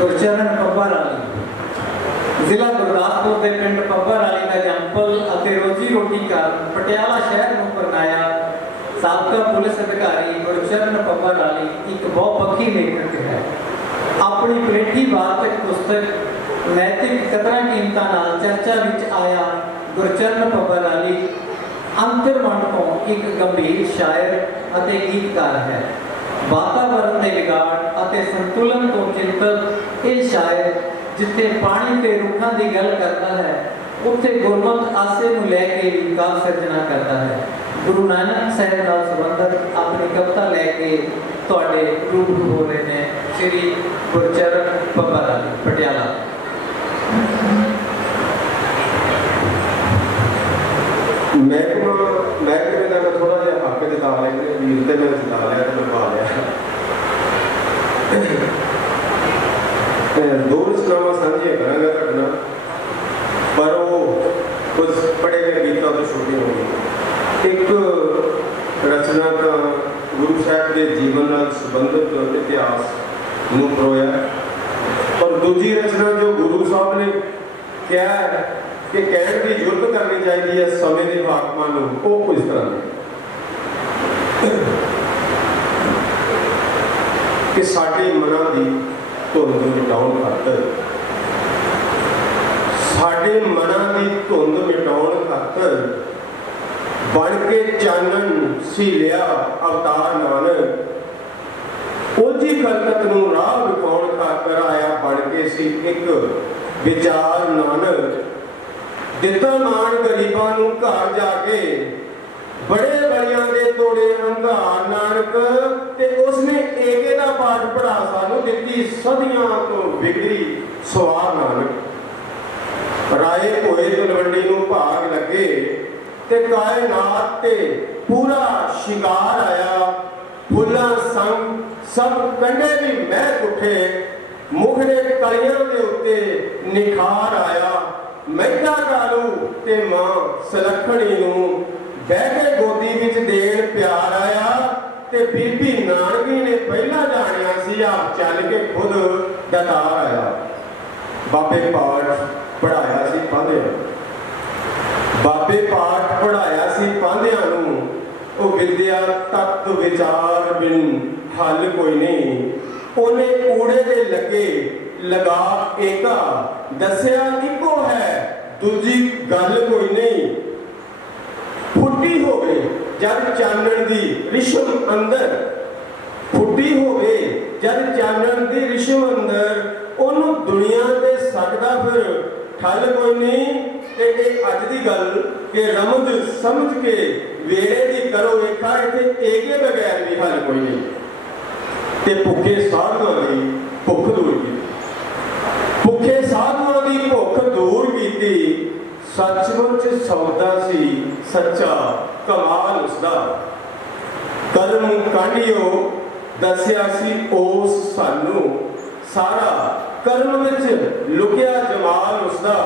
गुरचरण पब्बर वाली जिला गुरदासपुर के पिंड पब्बर वाली का जंपल और रोजी रोटी कारण पटियाला शहर में परनाया साबका पुलिस अधिकारी गुरचरण पब्बर वाली एक बहुपक्षी लेखक है। अपनी पलेठी वार्तक पुस्तक नैतिक कदर कीमतां नाल चर्चा विच आया गुरचरण पब्बर वाली अंतर्मन तो एक गंभीर शायर अते गीतकार है। वातावरण के बिगाड़ अते संतुलन तो चिंतक ये शायर जिथे पानी के रुखों की गल करता है उत्थे गुरमत आसे नूं लैके भी काव्य सिरजना करता है। गुरु नानक साहब नाल संबंधित अपनी कविता लैके तुहाडे रूबरू हो रहे हैं श्री गुरचरण पब्बर वाली पटियाला। महकमे का मैं थोड़ा जिहा हक जता लेंगे वीर ते मैं जता लिया तो मैं पा लिया। दो रचनावां साझियां करांगा तुहाडे नाल, पर वो कुछ पढ़े गए गीतां तो छुट्टी होगी। एक रचना का गुरु साहब के जीवन नाल संबंधित इतिहास नूं परोया, और दूजी रचना जो गुरु साहब ने कहा है कि कहण की जुर्त करनी चाहिए है समय के हाकमां नूं, वो इस तरह है कि साडे मनां दी धुंध मिटाउण खातर, साडे मनां दी धुंध मिटाउण खातर बन के चानन सी लिया अवतार नानक, ओजी खलकत नूं राह विखाउण खातर आया बन के सी एक विचार नानक। दिता मान गरीबां नूं घर जाके, बड़े बड़ियां दे तोड़े हंकार नानक, ते उसने एके दा पाठ पढ़ा सानू दित्ती सदियां तो बिगड़ी सवार नानक। राए होए तलवंडी नूं भाग लगे, ते कायनात ते पूरा शिकार आया, फुल्लां संग सब कंडे भी महक उठे, मुखड़े कलियां दे उत्ते निखार आया। मैदा गालू ते मां सलखणी नूं बह के गोदी विच देण प्यार आया, ते बीबी नानकी ने पहला जानिया सी आप चल के खुद दतार आया। बाबे पाठ पढ़ाया सी पांधियां, बाबे पाठ पढ़ाया सी पांधियां नूं, ओ विद्या तत्व विचार बिन हल कोई नहीं। ओने कूड़े दे लगे लगा एका, दसिया इको है दूजी गल कोई नहीं। फुटी होवे जद चानण दी रिशम अंदर, फुटी होवे जद चानण दी रिशम अंदर, ओनू दुनिया ते सकदा फिर ठल कोई नहीं। ते अज दी गल कि रमज समझ के वेले दी करो वेखा, इत्थे एके बगैर भी हल कोई नहीं। ते भुखे साधुआं दी भुख दूर की, भुखे साधुआं दी भुख दूर कीती, सचमुच सौदा सी सच्चा कमाल उसदा। कर्म कांडियो दसिया सी ओस सानू, सारा कर्म विच लुकिया जमाल उसदा।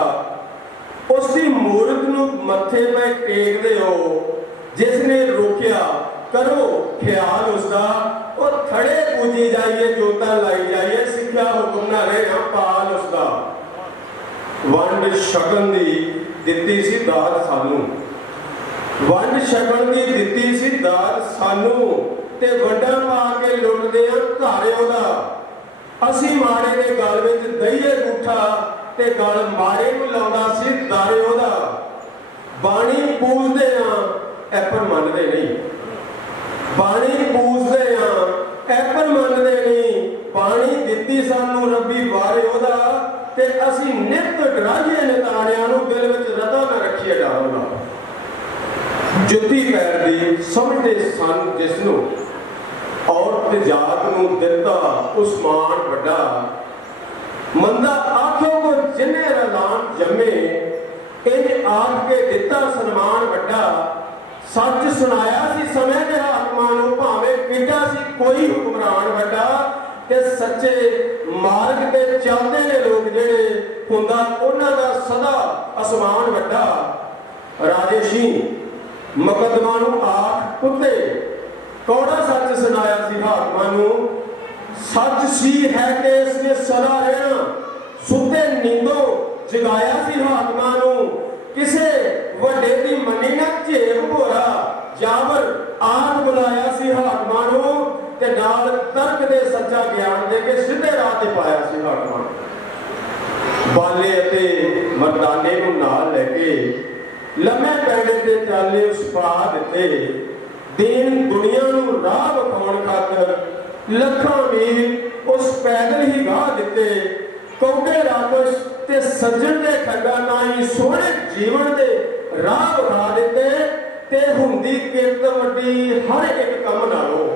उसकी मूर्त नूं मत्थे पे टेकदे हो, जिसने रोकिया करो ख्याल उसदा। और थड़े पूजी जाइए जोता लाई जाइए, सिक्ख्या हुक्म ना रहे पाल उसदा। वंड छकन दी दित्ती सी दात सानू, वंड छकन दी दित्ती सी दात सानू, ते वंडा पा के लुटदे आ घर ओदा। असी माड़े दे गल विच दईए गुठा, ते गल माड़े नूं लाउंदा सी दारे ओदा। बाणी पूजदे आ ऐपर मनदे नहीं, बाणी पूजदे आ ऐपर मनदे नहीं। बाणी दित्ती सानू रब्बी वारे ओदा, ते असी नित डराइए नताणियां नूं दिल विच रता ना रखीए डर ओदा। जुत्ती पैर दी समझदे सन जिसनूं, औरत जात नूं दित्ता उस्मान वड्डा। मंदा आखो को जिन्ने रलान जमे, इंज आख के दित्ता सन्मान वड्डा। सच सुनाया सी समय के हाकमां नूं, भावें किड्डा सी कोई हुक्मरान वड्डा। ते सच्चे मार्ग ते चलदे ने लोग जिहड़े, हुंदा उन्हां दा सदा आसमान वड्डा। राजे सिंह मुकदमा नूं आख कुत्ते, कौड़ा सच सुनाया सी हाकमां नूं। सच सी है कि इसने सदा रहना, सुते नींदों जगाया सी हाकमां नूं। किसे वड्डे दी मनी ना झेप भोरा, जावर आख बुलाया सी हाकमां नूं। ते नाल तर्क दे सच्चा ज्ञान दे के सीधे राह ते पाया सी हाकमां। बाले अते मर्दाने नूं नाल लैके लम्मे पैंडे ते चाले उस पा दिते। दीन दुनिया नूं राह विखाउण खातर लखां वीर उस पैदल ही गाह दिते। कौटे राकश ते सज्जन दे खड्डा नाई सोहणे जीवन दे राह विखा दिते। ते हुंदी किरत वड्डी हर एक काम नालों,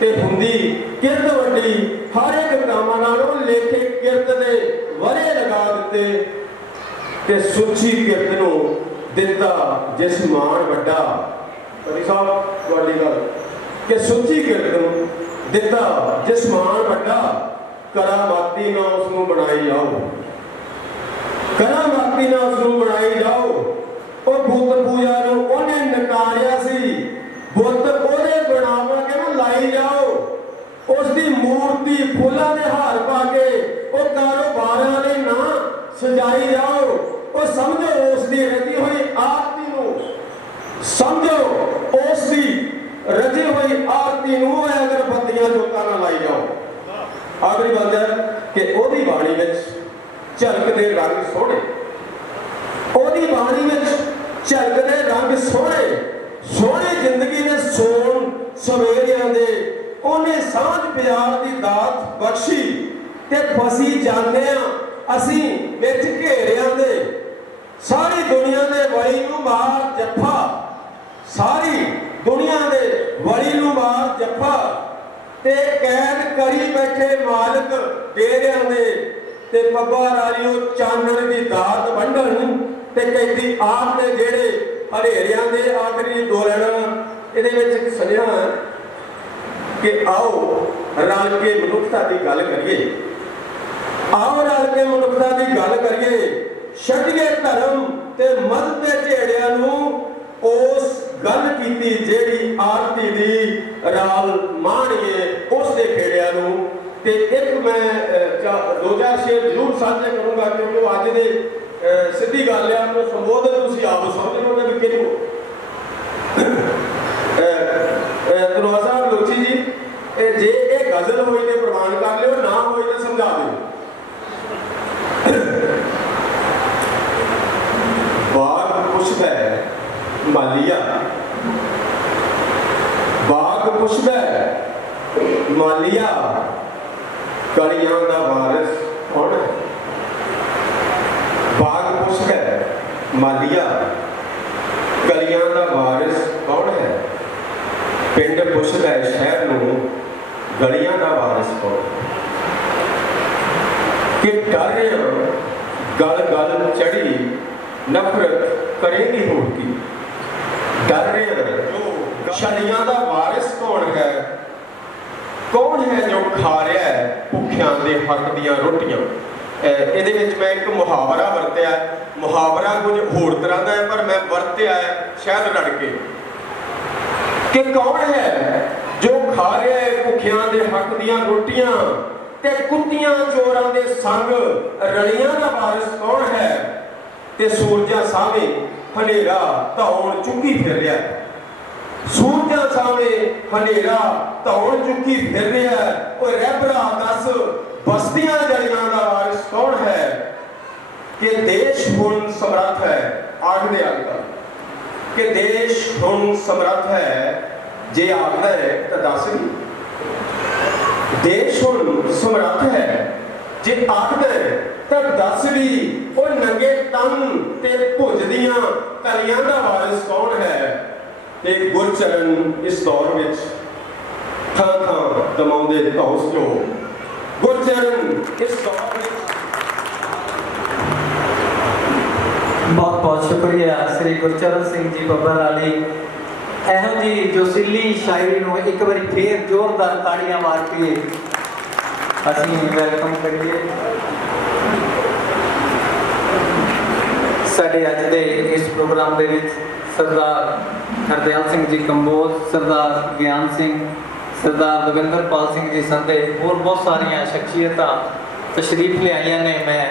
ते हुंदी किरत वड्डी हर एक काम नालों, लेखे किरत दे वरे लगा दिते। ते सुची किरत नूं ਦਿੱਤਾ ਜਿਸ ਮਾਣ ਵੱਡਾ। ਪਰੀ ਸਾਹਿਬ ਤੁਹਾਡੀ ਗੱਲ ਕਿ ਸੁੱਚੀ ਕਿਰਤ ਨੂੰ ਦਿੱਤਾ ਜਿਸ ਮਾਣ ਵੱਡਾ, ਕਰਾਮਾਤੀ ਨਾ ਉਸ ਨੂੰ ਬਣਾਈ ਜਾਓ, ਕਰਾਮਾਤੀ ਨਾ ਉਸ ਨੂੰ ਬਣਾਈ ਜਾਓ। ਉਹ ਬੁੱਤ ਪੂਜਾ ਨੂੰ ਉਹਨੇ ਨਕਾਰਿਆ ਸੀ, ਬੁੱਤ ਉਹਦੇ ਬਣਾਵਾ ਕੇ ਨਾ ਲਾਈ ਜਾਓ। ਉਸ ਦੀ ਮੂਰਤੀ ਫੁੱਲਾਂ ਦੇ ਹਾਰ ਪਾ ਕੇ ਉਹ ਕਾਰੋਬਾਰਾਂ ਲਈ ਨਾ ਸਜਾਈ ਜਾਓ। ਉਹ ਸਮਝੋ ਉਸ ਦੀ ਰਚੀ ਹੋਈ ਆਰਤੀ ਨੂੰ, ਸਮਝੋ ਉਸ ਦੀ ਰਚੀ ਹੋਈ ਆਰਤੀ ਨੂੰ ਅਗਰਬੱਤੀਆਂ ਜੋਤਾਂ ਨਾਲ ਲਾਈ ਜਾਓ। ਆਖਰੀ ਗੱਲ ਹੈ ਕਿ ਉਹਦੀ ਬਾਣੀ ਵਿੱਚ ਝਲਕਦੇ ਰੰਗ ਸੋਹਣੇ, ਉਹਦੀ ਬਾਣੀ ਵਿੱਚ ਝਲਕਦੇ ਰੰਗ ਸੋਹਣੇ, ਸੋਹਣੀ ਜ਼ਿੰਦਗੀ ਦੇ ਸੋਣ ਸਵੇਰਿਆਂ ਦੇ ਉਹਨੇ ਸਾਂਝ ਪਿਆਰ ਦੀ ਦਾਤ ਬਖਸ਼ੀ। ਤੇ ਫਸੀ ਜਾਂਦੇ ਆ ਅਸੀਂ ਵਿੱਚ ਘੇਰਿਆਂ ਦੇ, ਸਾਰੀ ਦੁਨੀਆ ਦੇ ਵਲੀ ਨੂੰ ਮਾਰ ਜੱਫਾ, ਸਾਰੀ ਦੁਨੀਆ ਦੇ ਵਲੀ ਨੂੰ ਮਾਰ ਜੱਫਾ। ਤੇ ਕੈਦ ਕਰੀ ਬੈਠੇ ਮਾਲਕ ਡੇਰਿਆਂ ਦੇ, ਤੇ ਪੱਬਾ ਰਾਜੀਓ ਚਾਨਣ ਦੀ ਦਾਤ ਵੰਡਣ। ਤੇ ਕਹਿੰਦੀ ਆਪ ਨੇ ਜਿਹੜੇ ਹਨੇਰਿਆਂ ਦੇ ਆਖਰੀ ਦੋਲਣ। ਇਹਦੇ ਵਿੱਚ ਇੱਕ ਸੁਨੇਹਾ ਹੈ ਕਿ ਆਓ ਰਲ ਕੇ ਮਨੁੱਖਤਾ ਦੀ ਗੱਲ ਕਰੀਏ, ਆਓ ਰਲ ਕੇ ਮਨੁੱਖਤਾ ਦੀ ਗੱਲ ਕਰੀਏ। ਛੱਡੀਏ ਧਰਮ ਤੇ ਮਤ ਦੇ ਝੇੜਿਆਂ ਨੂੰ, ਉਸ ਗੱਲ ਕੀਤੀ ਜਿਹੜੀ ਆਰਤੀ ਦੀ ਰਾਲ ਮਾਣੀਏ ਉਸ ਦੇ ਖੇੜਿਆਂ ਨੂੰ। ਤੇ ਇੱਕ ਮੈਂ 2-4 ਸ਼ੇਰ ਜ਼ਰੂਰ ਸਾਂਝੇ ਕਰੂੰਗਾ ਕਿਉਂਕਿ ਉਹ ਅੱਜ ਦੇ ਸਿੱਧੀ ਗੱਲ ਆ। ਉਹ ਸੰਬੋਧਨ ਤੁਸੀਂ ਆਪ ਸਮਝ ਲਓਗੇ ਵੀ ਕਿਹਨੂੰ। ਦਰਵਾਜ਼ਾ ਲੋਚੀ ਜੀ, ਜੇ ਇਹ ਗਜ਼ਲ ਹੋਈ ਤੇ ਪ੍ਰਵਾਨ ਕਰ ਲਿਓ, ਨਾ ਹੋਈ ਤਾਂ ਸਮਝਾ ਦਿਓ। ਬਾਗ ਪੁੱਛਦਾ ਮਾਲੀਆ, ਬਾਗ ਪੁੱਛਦਾ ਮਾਲੀਆ, ਕਲੀਆਂ ਦਾ ਵਾਰਿਸ ਕੌਣ ਹੈ? ਬਾਗ ਪੁੱਛਦਾ ਮਾਲੀਆ, ਕਲੀਆਂ ਦਾ ਵਾਰਿਸ ਕੌਣ ਹੈ? ਪਿੰਡ ਪੁੱਛਦਾ ਸ਼ਹਿਰ ਨੂੰ, ਗਲੀਆਂ ਦਾ ਵਾਰਿਸ ਕੌਣ? ਕਿ ਡਰ ਗਲ ਗਲ ਚੜੀ ਨਫ਼ਰਤ ਕਰੇਗੀ ਹੋਰ ਕੀ? ਡਰ ਜੋ ਛਲੀਆਂ ਦਾ ਵਾਰਿਸ ਕੌਣ ਹੈ? ਕੌਣ ਹੈ ਜੋ ਖਾ ਰਿਹਾ ਹੈ ਭੁੱਖਿਆਂ ਦੇ ਹੱਕ ਦੀਆਂ ਰੋਟੀਆਂ? ਇਹਦੇ ਵਿੱਚ ਮੈਂ ਇੱਕ ਮੁਹਾਵਰਾ ਵਰਤਿਆ। ਮੁਹਾਵਰਾ ਕੁਝ ਹੋਰ ਤਰ੍ਹਾਂ ਦਾ ਹੈ ਪਰ ਮੈਂ ਵਰਤਿਆ ਸ਼ਾਇਦ ਲੜ ਕੇ ਕਿ ਕੌਣ ਹੈ ਜੋ ਖਾ ਰਿਹਾ ਹੈ ਭੁੱਖਿਆਂ ਦੇ ਹੱਕ ਦੀਆਂ ਰੋਟੀਆਂ ਤੇ ਕੁੱਤਿਆਂ ਚੋਰਾਂ ਦੇ ਸੰਗ ਰਲੀਆਂ ਦਾ ਵਾਰਿਸ ਕੌਣ ਹੈ? ਤੇ ਸੂਰਜਾਂ ਸਾਹਮਣੇ ਹਨੇਰਾ ਧੌਣ ਚੁੱਕੀ ਫਿਰ ਰਿਹਾ, ਸੂਰਜਾਂ ਸਾਹਮਣੇ ਹਨੇਰਾ ਧੌਣ ਚੁੱਕੀ ਫਿਰ ਰਿਹਾ। ਓਏ ਰਹਿਬਰਾ ਦੱਸ ਬਸਤੀਆਂ ਜਲੀਆਂ ਦਾ ਵਾਰਿਸ ਕੌਣ ਹੈ? ਕਿ ਦੇਸ਼ ਹੁਣ ਸਮਰੱਥ ਹੈ, ਆਖਦੇ ਆਖਦਾ ਕਿ ਦੇਸ਼ ਹੁਣ ਸਮਰੱਥ ਹੈ। ਜੇ ਆਖਦਾ ਹੈ ਤਾਂ ਦੱਸ ਵੀ ਦੇਸ਼ ਹੁਣ ਸਮਰੱਥ ਹੈ, ਜੇ ਆਖਦਾ ਤਾਂ ਦੱਸ ਵੀ ਉਹ ਨੰਗੇ ਤਨ ਤੇ ਭੁੱਜਦੀਆਂ ਕਲੀਆਂ ਦਾ ਵਾਰਿਸ ਕੌਣ ਹੈ? ਤੇ ਗੁਰਚਰਨ ਇਸ ਦੌਰ ਵਿੱਚ ਥਾਂ ਥਾਂ ਦਮਾਉਂਦੇ ਧੌਸ ਜੋ ਗੁਰਚਰਨ ਇਸ ਦੌਰ ਵਿੱਚ। ਬਹੁਤ ਬਹੁਤ ਸ਼ੁਕਰੀਆ ਸ੍ਰੀ ਗੁਰਚਰਨ ਸਿੰਘ ਜੀ ਬੱਬਰ ਵਾਲੀ। ਇਹੋ ਜੀ ਜੋਸ਼ੀਲੀ ਸ਼ਾਇਰੀ ਨੂੰ ਇੱਕ ਵਾਰੀ ਫੇਰ ਜ਼ੋਰਦਾਰ ਤਾੜੀਆਂ ਮਾਰ ਕੇ ਅਸੀਂ ਵੈਲਕਮ ਕਰੀਏ। ਸਾਡੇ ਅੱਜ ਦੇ ਇਸ ਪ੍ਰੋਗਰਾਮ ਦੇ ਵਿੱਚ ਸਰਦਾਰ ਹਰਦਿਆਲ ਸਿੰਘ ਜੀ ਕੰਬੋਜ, ਸਰਦਾਰ ਗਿਆਨ ਸਿੰਘ, ਸਰਦਾਰ ਦਵਿੰਦਰਪਾਲ ਸਿੰਘ ਜੀ ਸੰਧੇ, ਹੋਰ ਬਹੁਤ ਸਾਰੀਆਂ ਸ਼ਖਸੀਅਤਾਂ ਤਸ਼ਰੀਫ ਲਿਆਈਆਂ ਨੇ। ਮੈਂ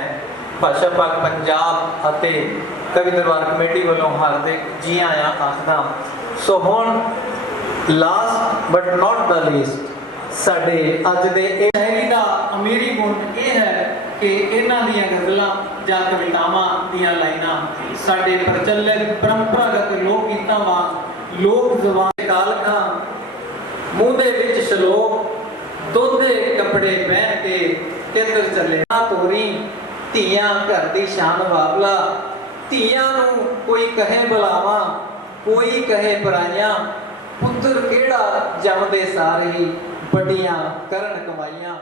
ਭਾਸ਼ਾ ਭਾਗ ਪੰਜਾਬ ਅਤੇ ਕਵੀ ਦਰਬਾਰ ਕਮੇਟੀ ਵੱਲੋਂ ਹਾਰਦਿਕ ਜੀ ਆਇਆਂ ਆਖਦਾ। ਸੋ ਹੁਣ last but not the least ਸਾਡੇ ਅੱਜ ਦੇ ਇਹ ਸ਼ਾਇਰੀ ਦਾ ਅਮੀਰੀ ਗੁਣ ਇਹ ਹੈ ਕਿ ਇਹਨਾਂ ਦੀਆਂ ਗਜ਼ਲਾਂ ਜਾਂ ਕਵਿਤਾਵਾਂ ਦੀਆਂ ਲਾਈਨਾਂ ਸਾਡੇ ਪ੍ਰਚਲਿਤ ਪਰੰਪਰਾਗਤ ਲੋਕ ਗੀਤਾਂ ਵਾਂਗ ਲੋਕ ਜ਼ੁਬਾਨ ਕਾਲਖਾਂ ਮੂੰਹ ਦੇ ਵਿੱਚ ਸ਼ਲੋਕ ਦੋਧੇ ਕੱਪੜੇ ਪਹਿਨ ਕੇ ਕਿੱਧਰ ਚੱਲੇ ਨਾ ਤੋਰੀ ਧੀਆਂ ਘਰ ਦੀ ਸ਼ਾਨ ਬਾਬਲਾ। ਧੀਆਂ ਨੂੰ ਕੋਈ ਕਹੇ ਬੁਲਾਵਾ, ਕੋਈ ਕਹੇ ਪਰਾਈਆਂ, ਪੁੱਤਰ ਕਿਹੜਾ ਜੰਮਦੇ ਸਾਰੇ ਵੱਡੀਆਂ ਕਰਨ ਕਮਾਈਆਂ।